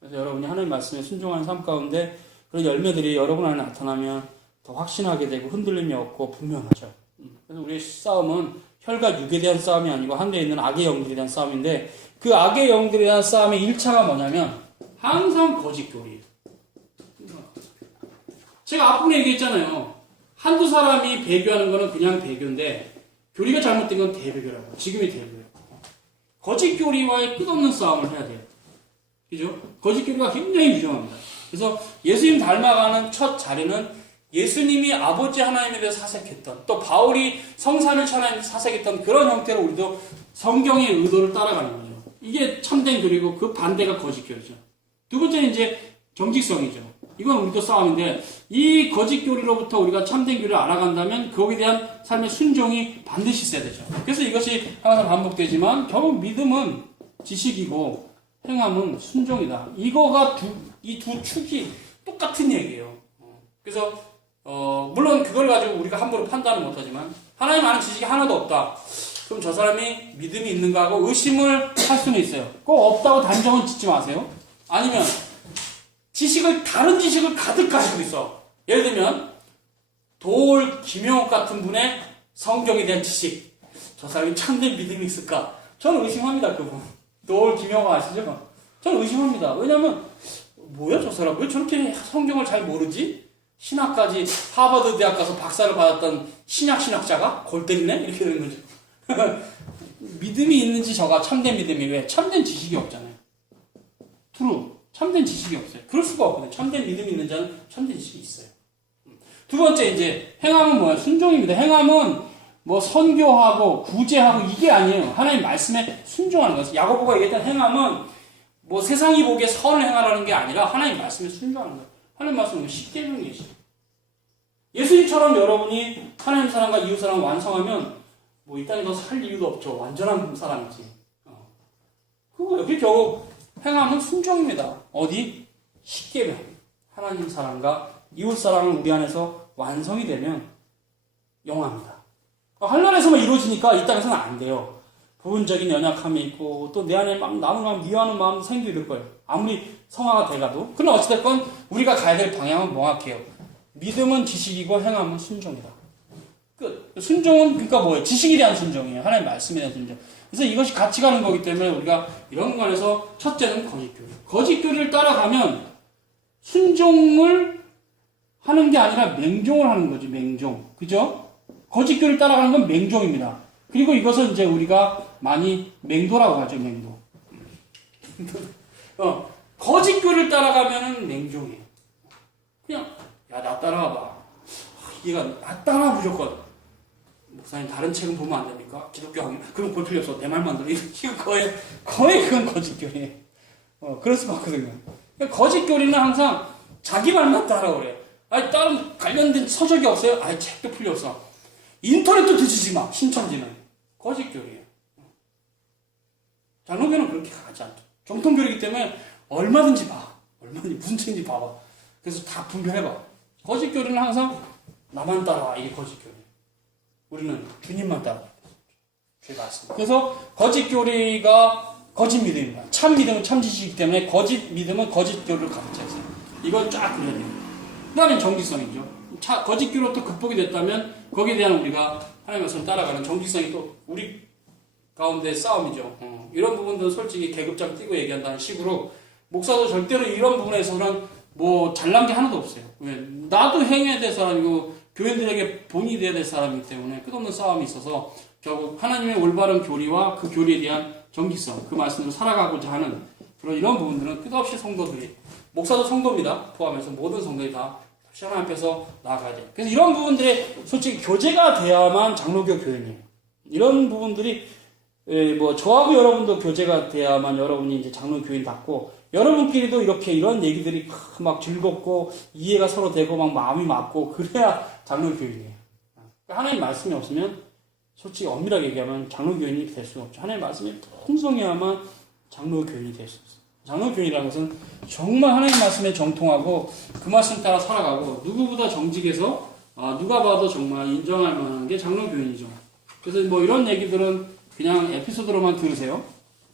그래서 여러분이 하나님 말씀에 순종하는 삶 가운데 그런 열매들이 여러분 안에 나타나면 더 확신하게 되고 흔들림이 없고 분명하죠. 그래서 우리의 싸움은 혈과 육에 대한 싸움이 아니고 하늘에 있는 악의 영들에 대한 싸움인데 그 악의 영들에 대한 싸움의 1차가 뭐냐면 항상 거짓 교리예요. 제가 앞부분에 얘기했잖아요. 한두 사람이 배교하는 거는 그냥 배교인데 교리가 잘못된 건 대배교라고. 지금이 대배교예요. 거짓 교리와의 끝없는 싸움을 해야 돼요. 그죠? 거짓 교리가 굉장히 위험합니다. 그래서 예수님 닮아가는 첫 자리는 예수님이 아버지 하나님에 대해 사색했던 또 바울이 성삼일체 하나님에 대해 사색했던 그런 형태로 우리도 성경의 의도를 따라가는 거죠. 이게 참된 교리고 그 반대가 거짓 교리죠. 두 번째는 이제 정직성이죠. 이건 우리도 싸움인데 이 거짓 교리로부터 우리가 참된 교리를 알아간다면 거기에 대한 삶의 순종이 반드시 있어야 되죠. 그래서 이것이 항상 반복되지만 결국 믿음은 지식이고 행함은 순종이다. 이거가 이 두 축이 똑같은 얘기예요. 그래서 물론 그걸 가지고 우리가 함부로 판단은 못하지만 하나님 아는 지식이 하나도 없다. 그럼 저 사람이 믿음이 있는가 하고 의심을 할 수는 있어요. 꼭 없다고 단정은 짓지 마세요. 아니면 다른 지식을 가득 가지고 있어. 예를 들면 도올 김용옥 같은 분의 성경에 대한 지식. 저 사람이 참된 믿음이 있을까? 저는 의심합니다. 그분. 도올 김용옥 아시죠? 저는 의심합니다. 왜냐면 뭐야 저 사람 왜 저렇게 성경을 잘 모르지? 신학까지 하버드 대학 가서 박사를 받았던 신학자가 골 때리네? 이렇게 되는 거죠. 믿음이 있는지 저가 참된 믿음이 왜? 참된 지식이 없잖아요. 트루. 참된 지식이 없어요. 그럴 수가 없거든요. 참된 믿음이 있는 자는 참된 지식이 있어요. 두 번째 이제 행함은 뭐예요? 순종입니다. 행함은 뭐 선교하고 구제하고 이게 아니에요. 하나님 말씀에 순종하는 것이. 야고보가 얘기했던 행함은 뭐 세상이 보기에 선을 행하라는 게 아니라 하나님 말씀에 순종하는 거예요. 하나님 말씀은 십계명이 계시죠. 예수님처럼 여러분이 하나님 사랑과 이웃 사랑을 완성하면 뭐 이 땅에 더 살 이유도 없죠. 완전한 사람이지. 그거예요. 그게 결국 행함은 순종입니다. 어디? 십계명. 하나님 사랑과 이웃 사랑을 우리 안에서 완성이 되면 영화입니다. 하늘에서만 이루어지니까 이 땅에서는 안 돼요. 부분적인 연약함이 있고 또 내 안에 막 남을 막 미워하는 마음도 생기게 될 거예요. 아무리 성화가 돼가도. 그러나 어찌됐건 우리가 가야 될 방향은 명확해요. 믿음은 지식이고 행함은 순종이다. 끝. 순종은 그러니까 뭐예요? 지식에 대한 순종이에요. 하나님 말씀에 대한 순종. 그래서 이것이 같이 가는 거기 때문에 우리가 이런 관에서 첫째는 거짓교리. 거짓교리를 따라가면 순종을 하는 게 아니라 맹종을 하는 거지. 맹종. 그죠? 거짓교리를 따라가는 건 맹종입니다. 그리고 이것은 이제 우리가 많이 맹도라고 하죠. 맹도. 거짓교리를 따라가면은 맹종이에요. 그냥 야 나 따라와봐. 얘가 나 따라와 무조건. 목사님 다른 책은 보면 안 됩니까? 기독교 학교 그럼 볼 필요 없어. 내 말만 들어. 이거 거의 그건 거짓교리예요. 그럴 수밖에 없거든요. 거짓교리는 항상 자기 말만 따라오래요. 아니 다른 관련된 서적이 없어요? 아니 책도 필요 없어. 인터넷도 뒤지지 마. 신천지는 거짓교리예요. 장로교는 그렇게 가지 않죠. 정통교리이기 때문에 얼마든지 봐. 얼마든지 무슨 책인지 봐봐. 그래서 다 분별해봐. 거짓교리는 항상 나만 따라와. 이게 거짓교리. 우리는 주님만 따라와. 주의 말씀. 그래서 거짓교리가 거짓 믿음입니다. 참 믿음은 참 지식이기 때문에 거짓 믿음은 거짓 교리를 가득 차 있어요. 이걸 쫙 그려야 돼요. 그 다음에 정직성이죠. 거짓 교리로부터 극복이 됐다면 거기에 대한 우리가 하나님의 말씀을 따라가는 정직성이 또 우리 가운데 싸움이죠. 이런 부분들은 솔직히 계급장 띄고 얘기한다는 식으로 목사도 절대로 이런 부분에서는 뭐 잘난 게 하나도 없어요. 왜? 나도 행해야 될 사람이고 교인들에게 본이 돼야 될 사람이기 때문에 끝없는 싸움이 있어서 결국 하나님의 올바른 교리와 그 교리에 대한 정직성, 그 말씀으로 살아가고자 하는 그런 이런 부분들은 끝없이 성도들이, 목사도 성도입니다. 포함해서 모든 성도들이 다 하나님 앞에서 나아가야 돼요. 그래서 이런 부분들이 솔직히 교제가 돼야만 장로교 교인이에요. 이런 부분들이 뭐 저하고 여러분도 교제가 돼야만 여러분이 이제 장로 교인답고 여러분끼리도 이렇게 이런 얘기들이 막 즐겁고 이해가 서로 되고 막 마음이 맞고 그래야 장로 교인이에요. 하나님 말씀이 없으면 솔직히 엄밀하게 얘기하면 장로 교인이 될 수가 없죠. 하나님 말씀이 풍성해야만 장로 교인이 될 수 있어요. 장로 교인이라는 것은 정말 하나님 말씀에 정통하고 그 말씀 따라 살아가고 누구보다 정직해서 누가 봐도 정말 인정할 만한 게 장로 교인이죠. 그래서 뭐 이런 얘기들은 그냥 에피소드로만 들으세요.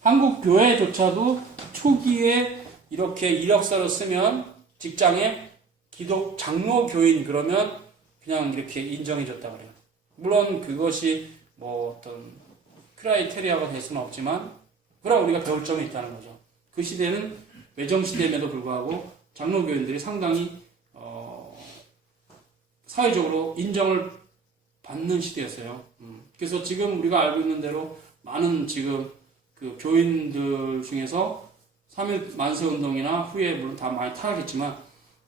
한국 교회조차도 초기에 이렇게 이력서를 쓰면 직장에 기독 장로 교인 그러면 그냥 이렇게 인정해줬다 그래요. 물론 그것이 뭐 어떤 크라이테리아가 될 수는 없지만 그러나 우리가 배울 점이 있다는 거죠. 그 시대는 외정 시대임에도 불구하고 장로 교인들이 상당히 사회적으로 인정을 받는 시대였어요. 그래서 지금 우리가 알고 있는 대로 많은 지금 그 교인들 중에서 3.1 만세운동이나 후에 물론 다 많이 타락했지만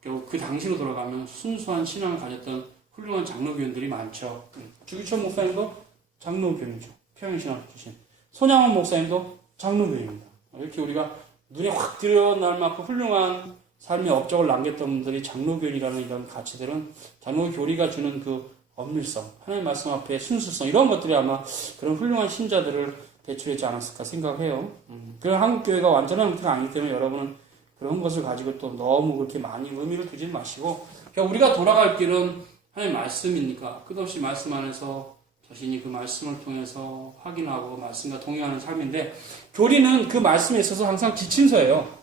결국 그 당시로 돌아가면 순수한 신앙을 가졌던 훌륭한 장로교인들이 많죠. 주기철 목사님도 장로교인이죠. 평양신학 출신. 손양원 목사님도 장로교인입니다. 이렇게 우리가 눈에 확 들어날 만큼 훌륭한 삶의 업적을 남겼던 분들이 장로교인이라는 이런 가치들은 장로교리가 주는 그 엄밀성, 하나님의 말씀 앞에 순수성 이런 것들이 아마 그런 훌륭한 신자들을 대출하지 않았을까 생각해요. 그런 한국교회가 완전한 형태가 아니기 때문에 여러분은 그런 것을 가지고 또 너무 그렇게 많이 의미를 두지 마시고 그러니까 우리가 돌아갈 길은 하나님의 말씀이니까 끝없이 말씀 안에서 자신이 그 말씀을 통해서 확인하고 말씀과 동행하는 삶인데 교리는 그 말씀에 있어서 항상 지침서예요.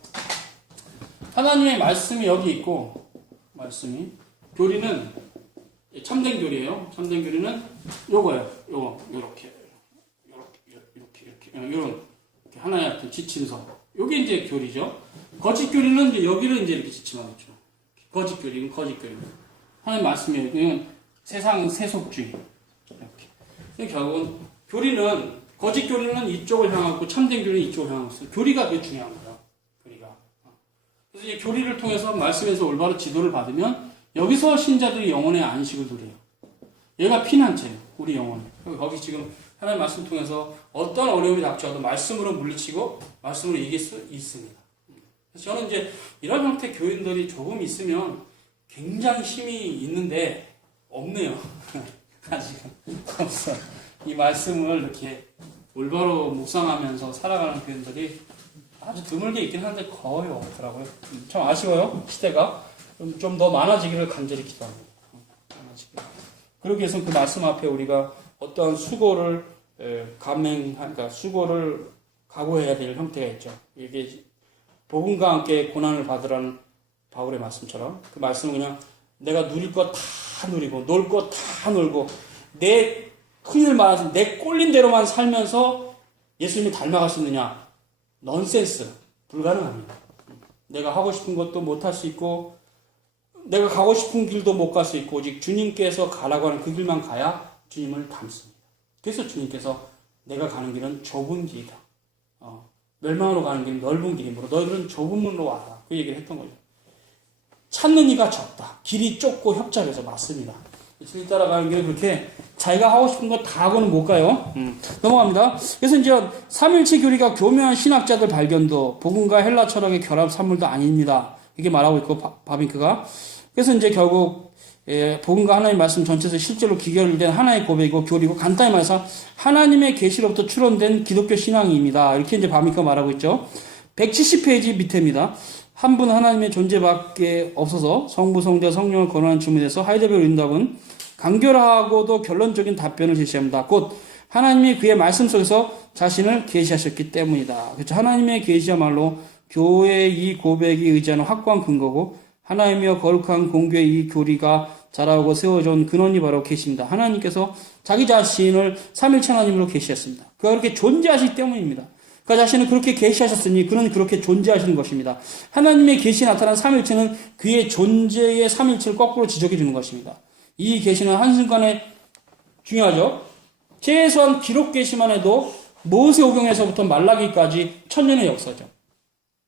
하나님의 말씀이 여기 있고 말씀이 교리는 참된 교리예요. 참된 교리는 요거예요. 요거 이렇게 이런 하나의 어떤 지침서. 요게 이제 교리죠. 거짓 교리는 이제 여기를 이제 이렇게 지침하겠죠. 거짓 교리는 거짓 교리. 하나님 말씀이에요. 그냥 세상 세속주의. 이렇게. 결국은 교리는 거짓 교리는 이쪽을 향하고 참된 교리는 이쪽을 향하고 있어요. 교리가 되게 중요한 거예요. 교리가. 그래서 이제 교리를 통해서 말씀에서 올바른 지도를 받으면 여기서 신자들이 영혼의 안식을 누려요. 얘가 피난처예요. 우리 영혼에. 거기 지금 하나님 말씀 통해서 어떤 어려움이 닥쳐도 말씀으로 물리치고 말씀으로 이길 수 있습니다. 그래서 저는 이제 이런 형태 교인들이 조금 있으면 굉장히 힘이 있는데 없네요. 아직은 없어요. 이 말씀을 이렇게 올바로 묵상하면서 살아가는 교인들이 아주 드물게 있긴 한데 거의 없더라고요. 참 아쉬워요. 시대가 좀 더 많아지기를 간절히 기도합니다. 그러기 위해서는 그 말씀 앞에 우리가 어떠한 수고를 그러니까 수고를 각오해야 될 형태가 있죠. 이게 복음과 함께 고난을 받으라는 바울의 말씀처럼 그 말씀은 그냥 내가 누릴 거 다 누리고 놀 거 다 놀고 내 흔히 말해서 내 꼴린 대로만 살면서 예수님을 닮아갈 수 있느냐? 넌센스. 불가능합니다. 내가 하고 싶은 것도 못할 수 있고 내가 가고 싶은 길도 못 갈 수 있고 오직 주님께서 가라고 하는 그 길만 가야 주님을 닮습니다. 그래서 주님께서 내가 가는 길은 좁은 길이다. 멸망으로 가는 길은 넓은 길이므로 너희들은 좁은 문으로 와라. 그 얘기를 했던 거죠. 찾는 이가 적다. 길이 좁고 협착해서 맞습니다. 길 따라가는 길은 그렇게 자기가 하고 싶은 거 다 하고는 못 가요. 넘어갑니다. 그래서 이제 삼일체 교리가 교묘한 신학자들 발견도 복음과 헬라 철학의 결합 산물도 아닙니다. 이게 말하고 있고 바빙크가. 그래서 이제 결국 복음과 하나님의 말씀 전체에서 실제로 기결된 하나의 고백이고 교리고 간단히 말해서 하나님의 계시로부터 추론된 기독교 신앙입니다. 이렇게 이제 바빙크가 말하고 있죠. 170페이지 밑에입니다. 한 분 하나님의 존재밖에 없어서 성부, 성자, 성령을 거론하는 질문에서 하이데베르 린덕은 간결하고도 결론적인 답변을 제시합니다. 곧 하나님이 그의 말씀 속에서 자신을 계시하셨기 때문이다. 그렇죠. 하나님의 계시야말로 교회의 이 고백이 의지하는 확고한 근거고 하나님이여 거룩한 공교의 이 교리가 자라오고 세워져 온 근원이 바로 계시입니다. 하나님께서 자기 자신을 삼일체 하나님으로 계시했습니다. 그가 그렇게 존재하시기 때문입니다. 그가 자신을 그렇게 계시하셨으니 그는 그렇게 존재하시는 것입니다. 하나님의 계시에 나타난 삼일체는 그의 존재의 삼일체를 거꾸로 지적해 주는 것입니다. 이 계시는 한순간에 중요하죠. 최소한 기록 계시만 해도 모세오경에서부터 말라기까지 천년의 역사죠.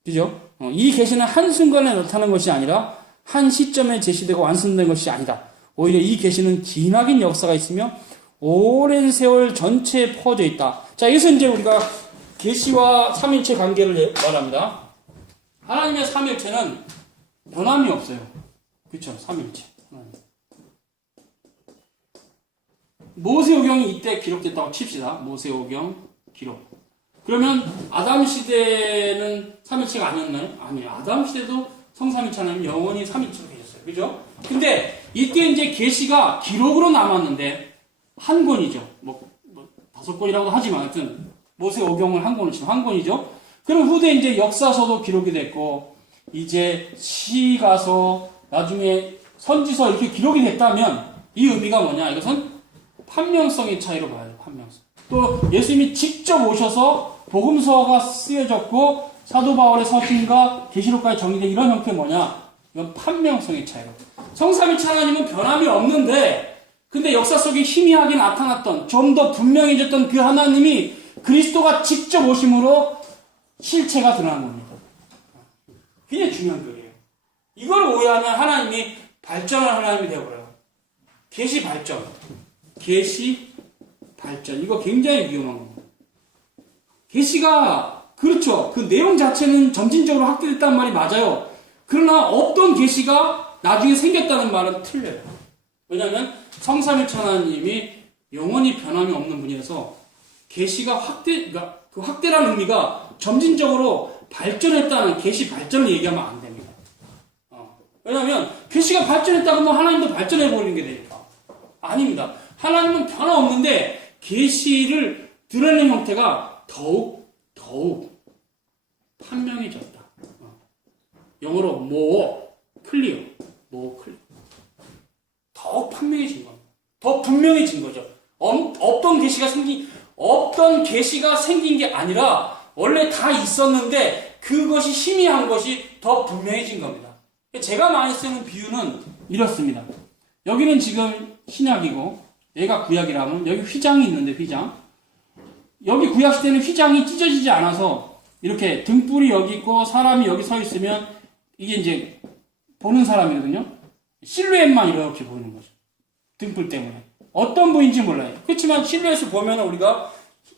그죠? 이 계시는 한순간에 나타난 것이 아니라 한 시점에 제시되고 완성된 것이 아니다. 오히려 이 계시는 기나긴 역사가 있으며 오랜 세월 전체에 퍼져 있다. 자, 여기서 이제 우리가 계시와 삼일체 관계를 말합니다. 하나님의 삼일체는 변함이 없어요. 그렇죠? 삼일체. 모세오경이 이때 기록됐다고 칩시다. 모세오경 기록. 그러면 아담 시대는 삼일체가 아니었나요? 아니에요. 아담 시대도 성삼일체 하나님 영원히 삼일체로 계셨어요. 그죠? 근데 이때 이제 계시가 기록으로 남았는데 한 권이죠. 뭐 5권이라고 하지만 하여튼 모세오경을 한 권을 치면 한 권이죠. 그럼 후대 이제 역사서도 기록이 됐고 이제 시 가서 나중에 선지서 이렇게 기록이 됐다면 이 의미가 뭐냐? 이것은 판명성의 차이로 봐야 돼요. 판명성. 또 예수님이 직접 오셔서 복음서가 쓰여졌고 사도 바울의 서신과 계시록까지 정리된 이런 형태 뭐냐? 이건 판명성의 차이로. 성삼위일체 하나님은 변함이 없는데 근데 역사 속에 희미하게 나타났던 좀 더 분명해졌던 그 하나님이 그리스도가 직접 오심으로 실체가 드러난 겁니다. 굉장히 중요한 글이에요. 이걸 오해하면 하나님이 발전한 하나님이 되어버려요. 계시 발전. 계시 발전. 이거 굉장히 위험한 겁니다. 계시가 그렇죠. 그 내용 자체는 점진적으로 확대됐다는 말이 맞아요. 그러나 없던 계시가 나중에 생겼다는 말은 틀려요. 왜냐하면 성삼위일체 하나님이 영원히 변함이 없는 분이라서 계시가 그러니까 그 확대라는 의미가 점진적으로 발전했다는 계시 발전을 얘기하면 안 됩니다. 왜냐하면 계시가 발전했다고 하면 하나님도 발전해 버리는 게 되니까 아닙니다. 하나님은 변화 없는데 계시를 드러내는 형태가 더욱 판명해졌다. 영어로 more clear, 더욱 판명해진 겁니다. 더 분명해진 거죠. 없던 계시가 생긴 게 아니라 원래 다 있었는데 그것이 희미한 것이 더 분명해진 겁니다. 제가 많이 쓰는 비유는 이렇습니다. 여기는 지금 신약이고 얘가 구약이라면 여기 휘장이 있는데 휘장. 여기 구약 시대는 휘장이 찢어지지 않아서 이렇게 등불이 여기 있고 사람이 여기 서 있으면 이게 이제 보는 사람이거든요. 실루엣만 이렇게 보이는 거죠. 등불 때문에. 어떤 분인지 몰라요. 그렇지만 실루엣을 보면 우리가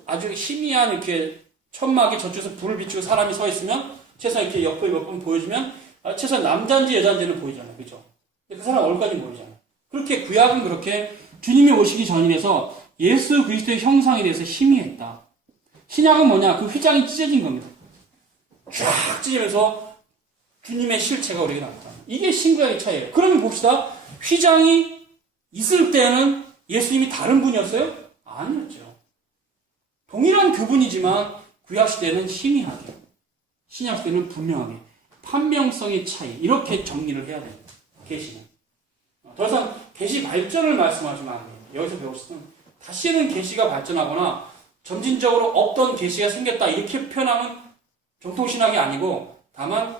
아주 희미한 이렇게 천막에 저쪽에서 불을 비추고 사람이 서 있으면 최소한 이렇게 옆을 몇 번 보여주면 최소한 남자인지 여자인지는 보이잖아요. 그죠? 그 사람 얼굴까지 보이잖아요. 그렇게 구약은 그렇게 주님이 오시기 전이라서 예수 그리스도의 형상에 대해서 희미했다. 신약은 뭐냐? 그 휘장이 찢어진 겁니다. 쫙 찢으면서 주님의 실체가 우리에게 나타나. 이게 신구약의 차이예요. 그러면 봅시다. 휘장이 있을 때는 예수님이 다른 분이었어요? 아니었죠. 동일한 그분이지만 구약 시대는 희미하게, 신약 시대는 분명하게, 판명성의 차이 이렇게 정리를 해야 돼요. 계시는. 더 이상 계시 발전을 말씀하시면 안 돼요. 여기서 배웠으면 다시는 계시가 발전하거나 점진적으로 없던 계시가 생겼다 이렇게 표현하면 정통신학이 아니고 다만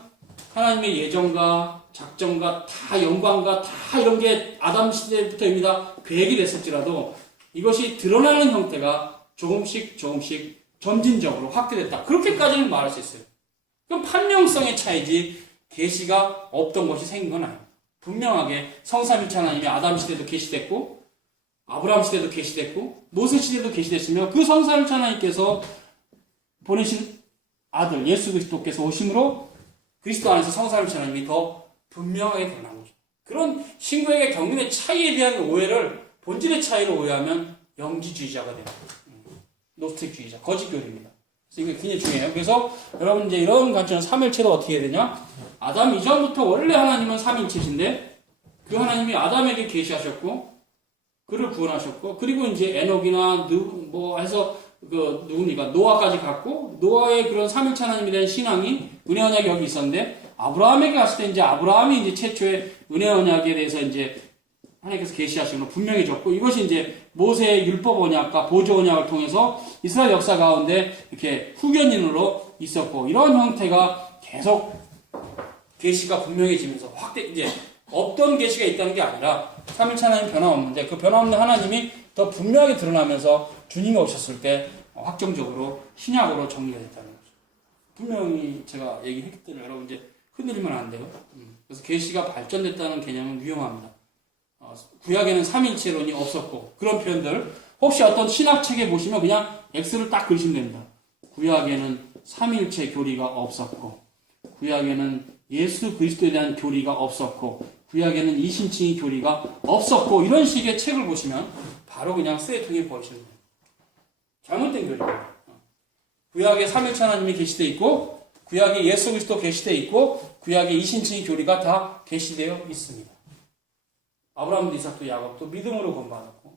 하나님의 예정과 작정과 다 영광과 다 이런 게 아담 시대부터 이미 다 계획이 됐을지라도 이것이 드러나는 형태가 조금씩 점진적으로 확대됐다. 그렇게까지는 말할 수 있어요. 그럼 판명성의 차이지 계시가 없던 것이 생긴 건 아니에요. 분명하게 성삼위일체 하나님이 아담 시대도 계시됐고 아브라함 시대도 계시됐고 모세 시대도 계시됐으며 그 성삼위일체 하나님께서 보내신 아들 예수 그리스도께서 오심으로 그리스도 안에서 성삼위일체 하나님이 더 분명하게 드러난 거죠. 그런 신구약의 경륜의 차이에 대한 오해를 본질의 차이로 오해하면 영지주의자가 됩니다. 노스틱주의자, 거짓교리입니다. 그래서 이게 굉장히 중요해요. 그래서 여러분 이제 이런 관점은 삼일체도 어떻게 해야 되냐? 아담 이전부터 원래 하나님은 삼일체신데 그 하나님이 아담에게 계시하셨고 그를 구원하셨고 그리고 이제 에녹이나 누굽니까 노아까지 갔고 노아의 그런 삼일체 하나님에 대한 신앙이 은혜 언약이 여기 있었는데 아브라함에게 갔을 때 이제 아브라함이 이제 최초의 은혜 언약에 대해서 이제 하나님께서 계시하신 걸 분명해졌고 이것이 이제 모세의 율법 언약과 보조 언약을 통해서 이스라엘 역사 가운데 이렇게 후견인으로 있었고 이런 형태가 계속 계시가 분명해지면서 이제 없던 계시가 있다는 게 아니라 삼일체 하나님 변함없는데 그 변함없는 하나님이 더 분명하게 드러나면서 주님이 오셨을 때 확정적으로 신약으로 정리가 됐다는 거죠. 분명히 제가 얘기했기 때문에 여러분 이제 흔들리면 안 돼요. 그래서 계시가 발전됐다는 개념은 위험합니다. 구약에는 삼일체론이 없었고 그런 표현들 혹시 어떤 신학책에 보시면 그냥 X를 딱 그리시면 됩니다. 구약에는 삼일체 교리가 없었고 구약에는 예수 그리스도에 대한 교리가 없었고 구약에는 이신칭의 교리가 없었고 이런 식의 책을 보시면 바로 그냥 쓰레통에 버리시는 거예요. 잘못된 교리입니다. 구약에 삼일체 하나님이 계시되어 있고 구약에 예수 그리스도 계시되어 있고 구약에 이신칭의 교리가 다 계시되어 있습니다. 아브라함도 이삭도 야곱도 믿음으로 구원받았고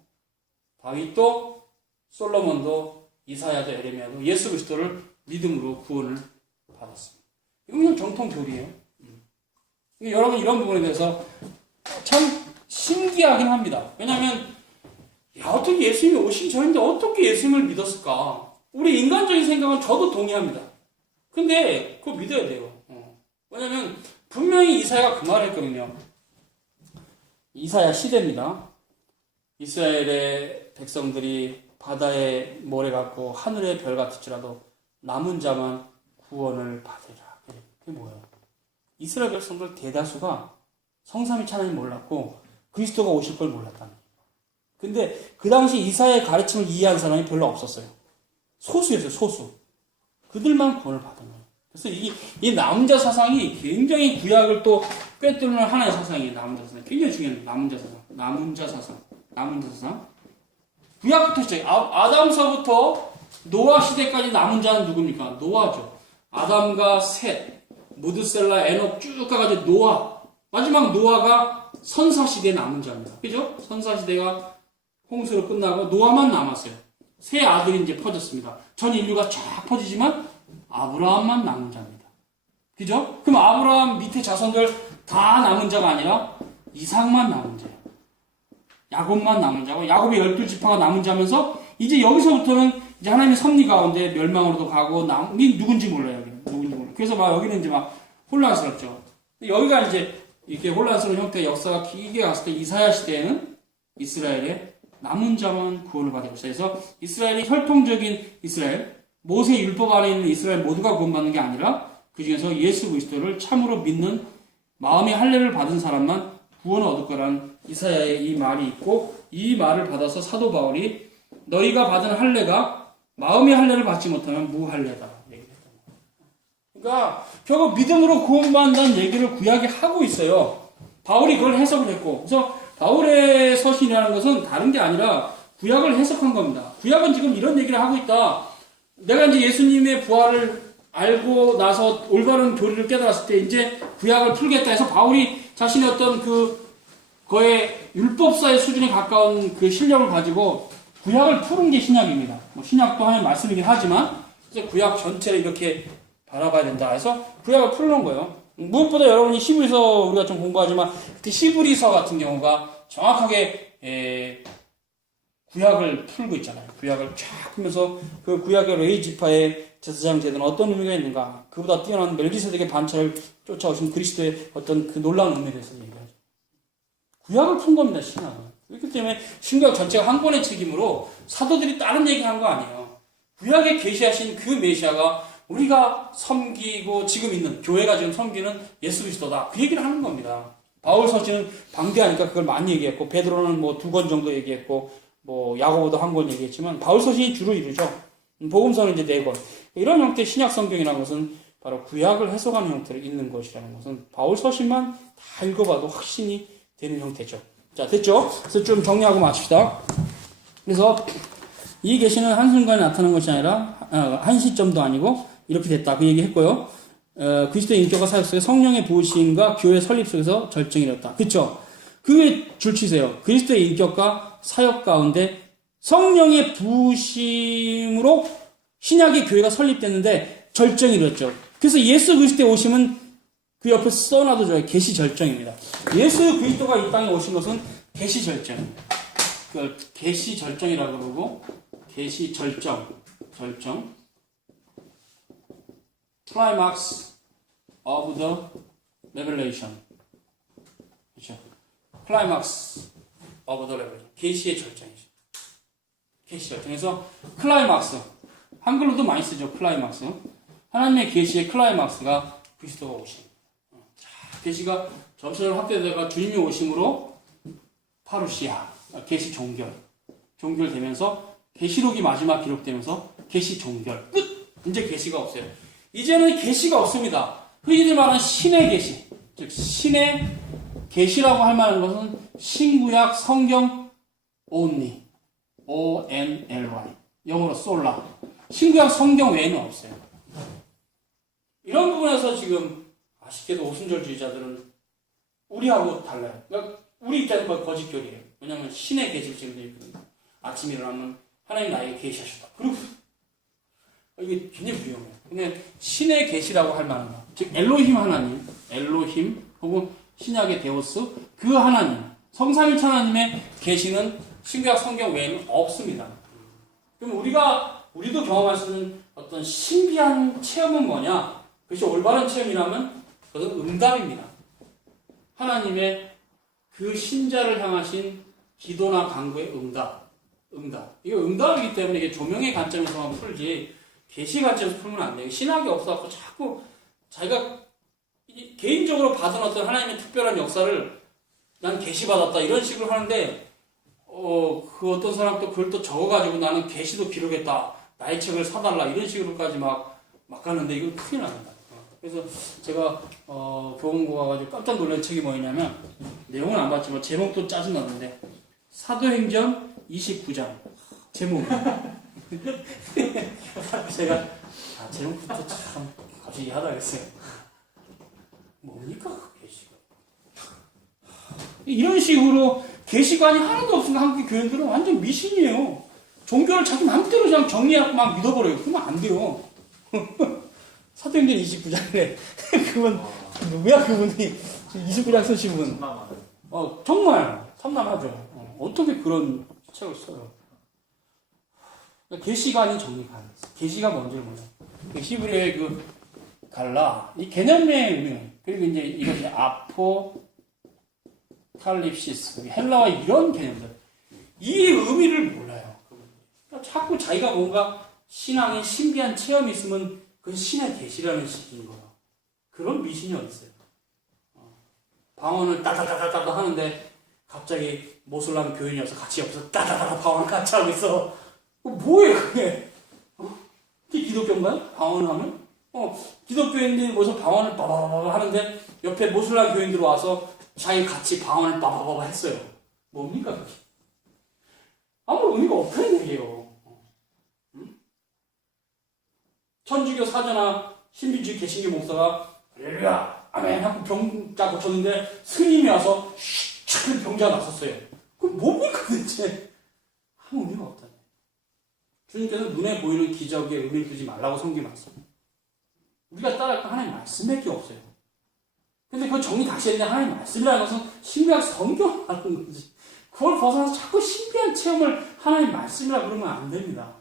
다윗도 솔로몬도 이사야도 에레미야도 예수 그리스도를 믿음으로 구원을 받았습니다. 이건 그냥 정통 교리예요. 여러분 이런 부분에 대해서 참 신기하긴 합니다. 왜냐하면 어떻게 예수님이 오시기 전인데 어떻게 예수님을 믿었을까? 우리 인간적인 생각은 저도 동의합니다. 근데 그거 믿어야 돼요. 왜냐하면 분명히 이사야가 그 말을 했거든요. 이사야 시대입니다. 이스라엘의 백성들이 바다의 모래 같고 하늘의 별 같을지라도 남은 자만 구원을 받으라. 그게 뭐예요? 이스라엘 백성들 대다수가 성삼위 하나님 몰랐고 그리스도가 오실 걸 몰랐다는 거예요. 근데 그 당시 이사야의 가르침을 이해한 사람이 별로 없었어요. 소수였어요, 소수. 그들만 구원을 받은 거예요. 그래서 이 남은 자 사상이 굉장히 구약을 또 꿰뚫는 하나의 사상이에요. 남은 자 사상. 굉장히 중요해요. 남은 자 사상. 남은 자 사상. 남은 자 사상. 구약부터 시작해요. 아담서부터 노아 시대까지 남은 자는 누굽니까? 노아죠. 아담과 셋, 무드셀라, 에녹 쭉 가가지고 노아. 마지막 노아가 선사시대에 남은 자입니다. 그죠? 선사시대가 홍수로 끝나고 노아만 남았어요. 세 아들이 이제 퍼졌습니다. 전 인류가 쫙 퍼지지만 아브라함만 남은 자입니다. 그죠? 그럼 아브라함 밑에 자손들 다 남은 자가 아니라 이삭만 남은 자예요. 야곱만 남은 자고 야곱의 12지파가 남은 자면서 이제 여기서부터는 이제 하나님의 섭리 가운데 멸망으로도 가고 남이 누군지 몰라요. 누군지 몰라요. 그래서 막 여기는 이제 막 혼란스럽죠. 여기가 이제 이렇게 혼란스러운 형태의 역사가 길게 갔을 때 이사야 시대에는 이스라엘의 남은 자만 구원을 받고 있어요. 그래서 이스라엘이 혈통적인 이스라엘, 모세 율법 안에 있는 이스라엘 모두가 구원받는 게 아니라 그 중에서 예수 그리스도를 참으로 믿는 마음의 할례를 받은 사람만 구원을 얻을 거라는 이사야의 이 말이 있고 이 말을 받아서 사도 바울이 너희가 받은 할례가 마음의 할례를 받지 못하면 무할례다 얘기했던 거예요. 그러니까 결국 믿음으로 구원받는다는 얘기를 구약에 하고 있어요. 바울이 그걸 해석을 했고 그래서 바울의 서신이라는 것은 다른 게 아니라 구약을 해석한 겁니다. 구약은 지금 이런 얘기를 하고 있다. 내가 이제 예수님의 부활을 알고 나서 올바른 교리를 깨달았을 때 이제 구약을 풀겠다 해서 바울이 자신의 어떤 그거의 율법사의 수준에 가까운 그 실력을 가지고 구약을 푸는 게 신약입니다. 뭐 신약도 하나의 말씀이긴 하지만 이제 구약 전체를 이렇게 바라봐야 된다 해서 구약을 풀는 거예요. 무엇보다 여러분이 히브리서 우리가 좀 공부하지만 특히 히브리서 같은 경우가 정확하게 구약을 풀고 있잖아요. 구약을 쫙 풀면서 그 구약의 레위 지파의 제사장 제도는 어떤 의미가 있는가, 그보다 뛰어난 멜기세덱의 반차를 쫓아오신 그리스도의 어떤 그 놀라운 의미에 대해서 얘기하죠. 구약을 푼 겁니다, 신약은. 그렇기 때문에 신약 전체가 한 권의 책임으로 사도들이 다른 얘기한 거 아니에요. 구약에 계시하신 그 메시아가 우리가 섬기고 지금 있는 교회가 지금 섬기는 예수 그리스도다. 그 얘기를 하는 겁니다. 바울 서신은 방대하니까 그걸 많이 얘기했고 베드로는 뭐 2권 정도 얘기했고 뭐 야고보도 1권 얘기했지만 바울 서신이 주로 이루죠. 복음서는 이제 4권. 이런 형태의 신약 성경이라는 것은 바로 구약을 해석하는 형태를 읽는 것이라는 것은 바울 서신만 다 읽어봐도 확신이 되는 형태죠. 자, 됐죠? 그래서 좀 정리하고 마칩시다. 그래서 이 계시는 한순간에 나타난 것이 아니라 한 시점도 아니고 이렇게 됐다. 그 얘기 했고요. 그리스도의 인격과 사역 속에 성령의 부으심과 교회 설립 속에서 절정이 되었다. 그쵸? 그게 줄치세요. 그리스도의 인격과 사역 가운데 성령의 부으심으로 신약의 교회가 설립됐는데 절정이 이뤘죠. 그래서 예수 그리스도의 오심은 그 옆에 써놔도 좋아요. 계시 절정입니다. 예수 그리스도가 이 땅에 오신 것은 계시 절정입니다. 그 계시 절정이라고 그러고 계시 절정 climax of the revelation. 그렇죠? climax of the revelation. 계시의 절정이죠. 계시 절정에서 클라이막스. 한글로도 많이 쓰죠. 클라이막스. 하나님의 계시의 클라이막스가 그리스도가 오심. 계시가 점차적으로 확대되다가 주님이 오심으로 파루시아, 계시 종결되면서 계시록이 마지막 기록되면서 계시 종결 끝. 이제 계시가 없어요. 이제는 계시가 없습니다. 흔히들 말하는 신의 계시, 즉 신의 계시라고 할 만한 것은 신구약 성경 only, O-N-L-Y, 영어로 솔라. 신구약 성경 외에는 없어요. 이런 부분에서 지금 아쉽게도 오순절주의자들은 우리하고 달라요. 그러니까 우리 입장은 거의 거짓교리예요. 왜냐하면 신의 계시를 지금 있거든요. 아침에 일어나면 하나님 나에게 계시하셨다. 그리고 이게 굉장히 위험해요. 근데 신의 계시라고 할 만한 것, 즉 엘로힘 하나님, 엘로힘 혹은 신약의 데오스, 그 하나님, 성삼일체 하나님의 계시는 신구약 성경 외에는 없습니다. 그럼 우리도 경험할 수 있는 어떤 신비한 체험은 뭐냐? 그것이 올바른 체험이라면 그것은 응답입니다. 하나님의 그 신자를 향하신 기도나 간구의 응답. 이거 응답이기 때문에 이게 조명의 관점에서만 풀지 계시 관점에서 풀면 안 돼요. 신학이 없어갖고 자꾸 자기가 개인적으로 받은 어떤 하나님의 특별한 역사를 난 계시받았다 이런 식으로 하는데 그 어떤 사람 또 그걸 또 적어가지고 나는 계시도 기록했다 나의 책을 사달라 이런 식으로까지 막 가는데 이건 큰일 납니다. 그래서 제가 교원고 가가지고 깜짝 놀란 책이 뭐냐면 내용은 안 봤지만 제목도 짜증나는데 사도행전 29장 제목이 제가 제목부터 참 갑자기 하다겠어요. 뭡니까 그 계시가? 이런 식으로 계시관이 하나도 없으니까 한국 교인들은 완전 미신이에요. 종교를 자기 마음대로 그냥 정리하고 막 믿어버려요. 그러면 안 돼요. 사도행전 29장에 그분 누구야 그분이 29장 쓰신 분? 정말 탐나하죠. 어떻게 그런 책을 써요? 그러니까 계시관이 정리가 안 됐어. 계시가 뭔지를 몰라. 그 히브리어의 그 갈라 이 개념의 의미 그리고 이제 이것이 아포칼립시스 헬라와 이런 개념들 이 의미를 몰라요. 그러니까 자꾸 자기가 뭔가 신앙에 신비한 체험이 있으면 그건 신의 계시라는 식인 거야. 그런 미신이 어딨어요? 방언을 따다다다다 하는데 갑자기 모슬람 교인이 와서 같이 옆에서 따다다다 방언을 같이 하고 있어. 뭐예요 그게? 그게 기독교인가요? 방언을 하면? 기독교인들이 모여서 방언을 빠바바바 하는데 옆에 모슬람 교인들 와서 자기 같이 방언을 빠바바바 했어요. 뭡니까 그게? 아무 의미가 없다는 얘기예요. 천주교 사제나 신비주의 개신교 목사가 할렐루야 아멘 하고 병자 고쳤는데 스님이 와서 슉 병자 났었어요. 그럼 뭡니까 도대체? 아무 의미가 없다. 주님께서 눈에 보이는 기적에 의미를 두지 말라고 성경에 말씀합니다. 우리가 따라할 건 하나님 말씀밖에 없어요. 근데 그걸 정리 다시 했는데 하나님 말씀이라는 것은 신비한 성경을 하는 거지. 그걸 벗어나서 자꾸 신비한 체험을 하나님 말씀이라 그러면 안 됩니다.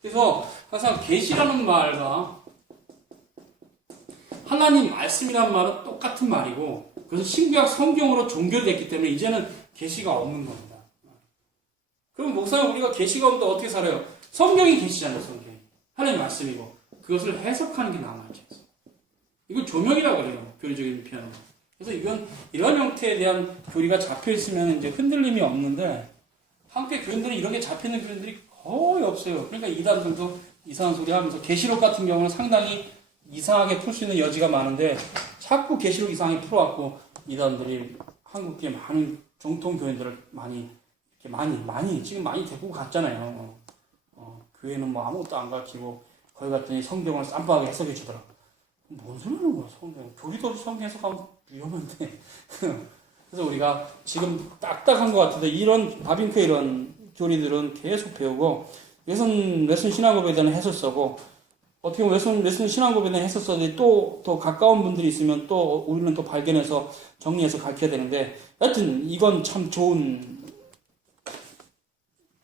그래서 항상 계시라는 말과 하나님 말씀이라는 말은 똑같은 말이고 그것은 신구약 성경으로 종결됐기 때문에 이제는 계시가 없는 겁니다. 그럼 목사님 우리가 계시가 없는데 어떻게 살아요? 성경이 계시잖아요. 성경이. 하나님 말씀이고 그것을 해석하는 게 남아있지 않습니까? 이거 조명이라고 그래요. 교리적인 표현은. 그래서 이건 이런 형태에 대한 교리가 잡혀있으면 이제 흔들림이 없는데 한국의 교인들은 이렇게 잡혀있는 교인들이 거의 없어요. 그러니까 이단들도 이상한 소리 하면서 계시록 같은 경우는 상당히 이상하게 풀 수 있는 여지가 많은데 자꾸 계시록 이상하게 풀어갖고 이단들이 한국의 많은 정통 교인들을 지금 많이 데리고 갔잖아요. 교회는 뭐 아무것도 안 가르치고 거기 갔더니 성경을 쌈박하게 해석해 주더라고. 뭔 소리 하는 거야 성경. 교리도 없이 성경 해석하면 위험한데. 그래서 우리가 지금 딱딱한 것 같은데 이런 바빙크의 이런 교리들은 계속 배우고 웨슨 신앙고백에 대한 해설서고 어떻게 보면 웨슨 신앙고백에 대한 해설서들이 또 가까운 분들이 있으면 또 우리는 또 발견해서 정리해서 가르쳐야 되는데 하여튼 이건 참 좋은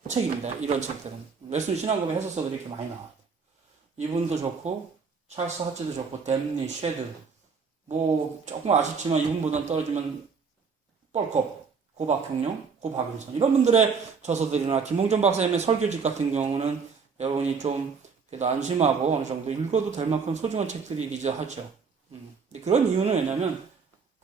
책입니다. 이런 책들은 웨슨 신앙고백 해설서들이 이렇게 많이 나와요. 이분도 좋고 찰스 하츠도 좋고 댐니 쉐드 뭐 조금 아쉽지만 이분보다는 떨어지면 뻘컵 고박평영, 고박윤선 이런 분들의 저서들이나 김홍준 박사님의 설교집 같은 경우는 여러분이 좀 그래도 안심하고 어느 정도 읽어도 될 만큼 소중한 책들이기도 하죠. 그런 이유는 왜냐면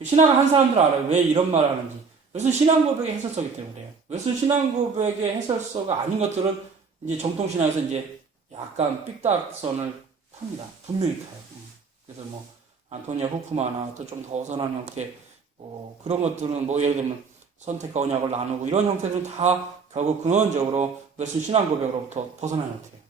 신학을 한 사람들 알아요. 왜 이런 말을 하는지. 웨슨 신앙고백의 해설서이기 때문에요. 웨슨 신앙고백의 해설서가 아닌 것들은 이제 정통신학에서 이제 약간 삑딱선을 탑니다. 분명히 타요. 그래서 뭐 안토니아 후프마나 또 좀 더 어선한 형태 그런 것들은 뭐 예를 들면 선택과 언약을 나누고 이런 형태들은 다 결국 근원적으로 웨슨 신앙고백으로부터 벗어난 형태예요.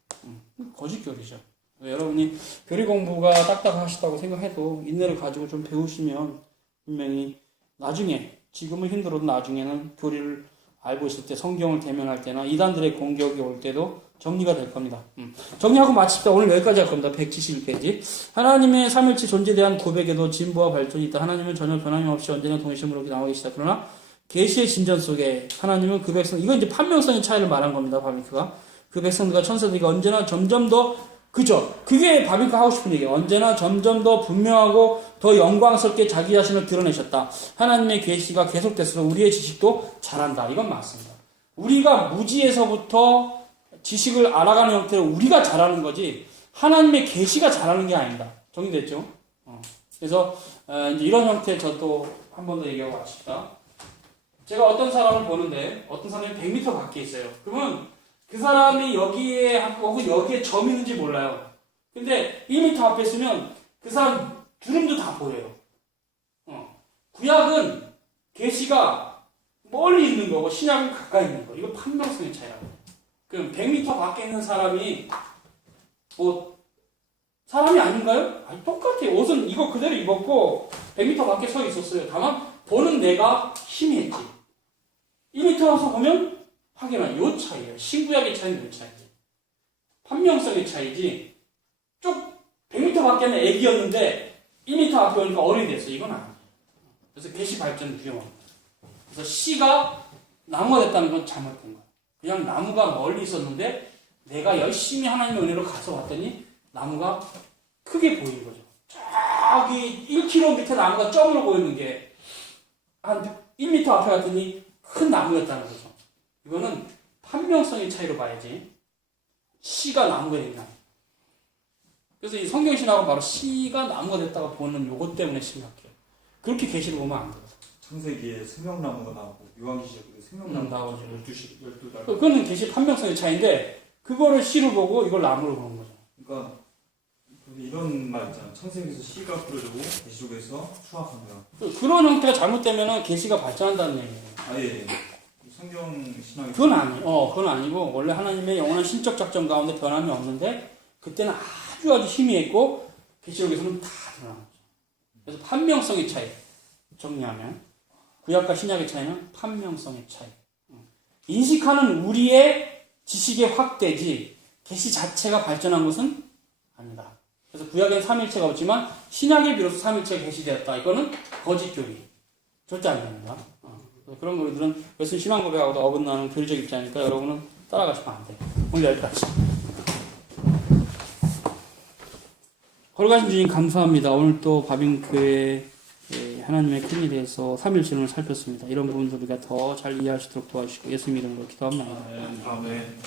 거짓 교리죠. 여러분이 교리 공부가 딱딱하시다고 생각해도 인내를 가지고 좀 배우시면 분명히 나중에 지금은 힘들어도 나중에는 교리를 알고 있을 때 성경을 대면할 때나 이단들의 공격이 올 때도 정리가 될 겁니다. 정리하고 마칩시다. 오늘 여기까지 할 겁니다. 171페이지. 하나님의 삼일체 존재에 대한 고백에도 진보와 발전이 있다. 하나님은 전혀 변함이 없이 언제나 동일심으로 나와 계시다. 그러나 계시의 진전 속에 하나님은 그 백성, 이건 이제 판명성의 차이를 말한 겁니다. 바비크가. 그 백성들과 천사들이 언제나 점점 더 그죠? 그게 바비크가 하고 싶은 얘기예요. 언제나 점점 더 분명하고 더 영광스럽게 자기 자신을 드러내셨다. 하나님의 계시가 계속될수록 우리의 지식도 자란다. 이건 맞습니다. 우리가 무지에서부터 지식을 알아가는 형태로 우리가 자라는 거지 하나님의 계시가 자라는 게 아닙니다. 정리됐죠? 그래서 이제 이런 형태 저도 한 번 더 얘기하고 마칩시다. 제가 어떤 사람을 보는데 어떤 사람이 100m 밖에 있어요. 그러면 그 사람이 여기에 혹은 여기에 점 있는지 몰라요. 근데 1m 앞에 있으면 그 사람 주름도 다 보여요. 구약은 계시가 멀리 있는 거고 신약은 가까이 있는 거. 이거 판명성의 차이라고. 그럼 100m 밖에 있는 사람이 뭐 사람이 아닌가요? 아니 똑같아요. 옷은 이거 그대로 입었고 100m 밖에 서 있었어요. 다만 보는 내가 힘이 했지. 1m 와서 보면 확인한 요 차이예요. 신구약의 차이는 요 차이지. 판명성의 차이지. 쭉 100m 밖에는 애기였는데 1m 앞에 오니까 어른이 됐어. 이건 아니에요. 그래서 계시 발전은 위험합니다. 그래서 씨가 나무가 됐다는 건 잘못된 거예요. 그냥 나무가 멀리 있었는데 내가 열심히 하나님의 은혜로 가서 왔더니 나무가 크게 보이는 거죠. 저기 1km 밑에 나무가 점으로 보이는 게 한 1m 앞에 갔더니 큰 나무였다는 거죠. 이거는 판명성의 차이로 봐야지 씨가 나무가 됐나. 그래서 이 성경신학은 바로 씨가 나무가 됐다고 보는 요것 때문에 심각해요. 그렇게 계시를 보면 안 돼요. 창세기에 생명나무가 나오고 요한계시록에 생명나무 나오죠. 12달. 그거는 계시 판명성의 차이인데 그거를 씨로 보고 이걸 나무로 보는 거죠. 그러니까 이런 말 있잖아. 창세기에서 씨가 뿌려지고 계시록에서 수확한다. 그런 형태가 잘못되면 계시가 발전한다는 얘기예요. 아예 성경 신학이 그건 아니에요. 그건 아니고 원래 하나님의 영원한 신적 작전 가운데 변함이 없는데 그때는 아주 희미했고 계시록에서는 다 드러난 거죠. 그래서 판명성의 차이 정리하면 구약과 신약의 차이는 판명성의 차이. 인식하는 우리의 지식의 확대지 계시 자체가 발전한 것은 아니다. 그래서 구약엔 삼일체가 없지만 신약에 비로소 삼일체가 계시되었다. 이거는 거짓 교리. 절대 안 됩니다. 그런 우리들은 웨슨 신앙 고백하고도 어긋나는 교리적 입장이니까 여러분은 따라가시면 안 돼요. 오늘 여기까지. 걸어가신 주님 감사합니다. 오늘 또 바빙크의 하나님의 큰일에 대해서 삼일신을 살폈습니다. 이런 부분들 우리가 더 잘 이해할 수 있도록 도와주시고 예수님 이름으로 기도합니다. 아멘.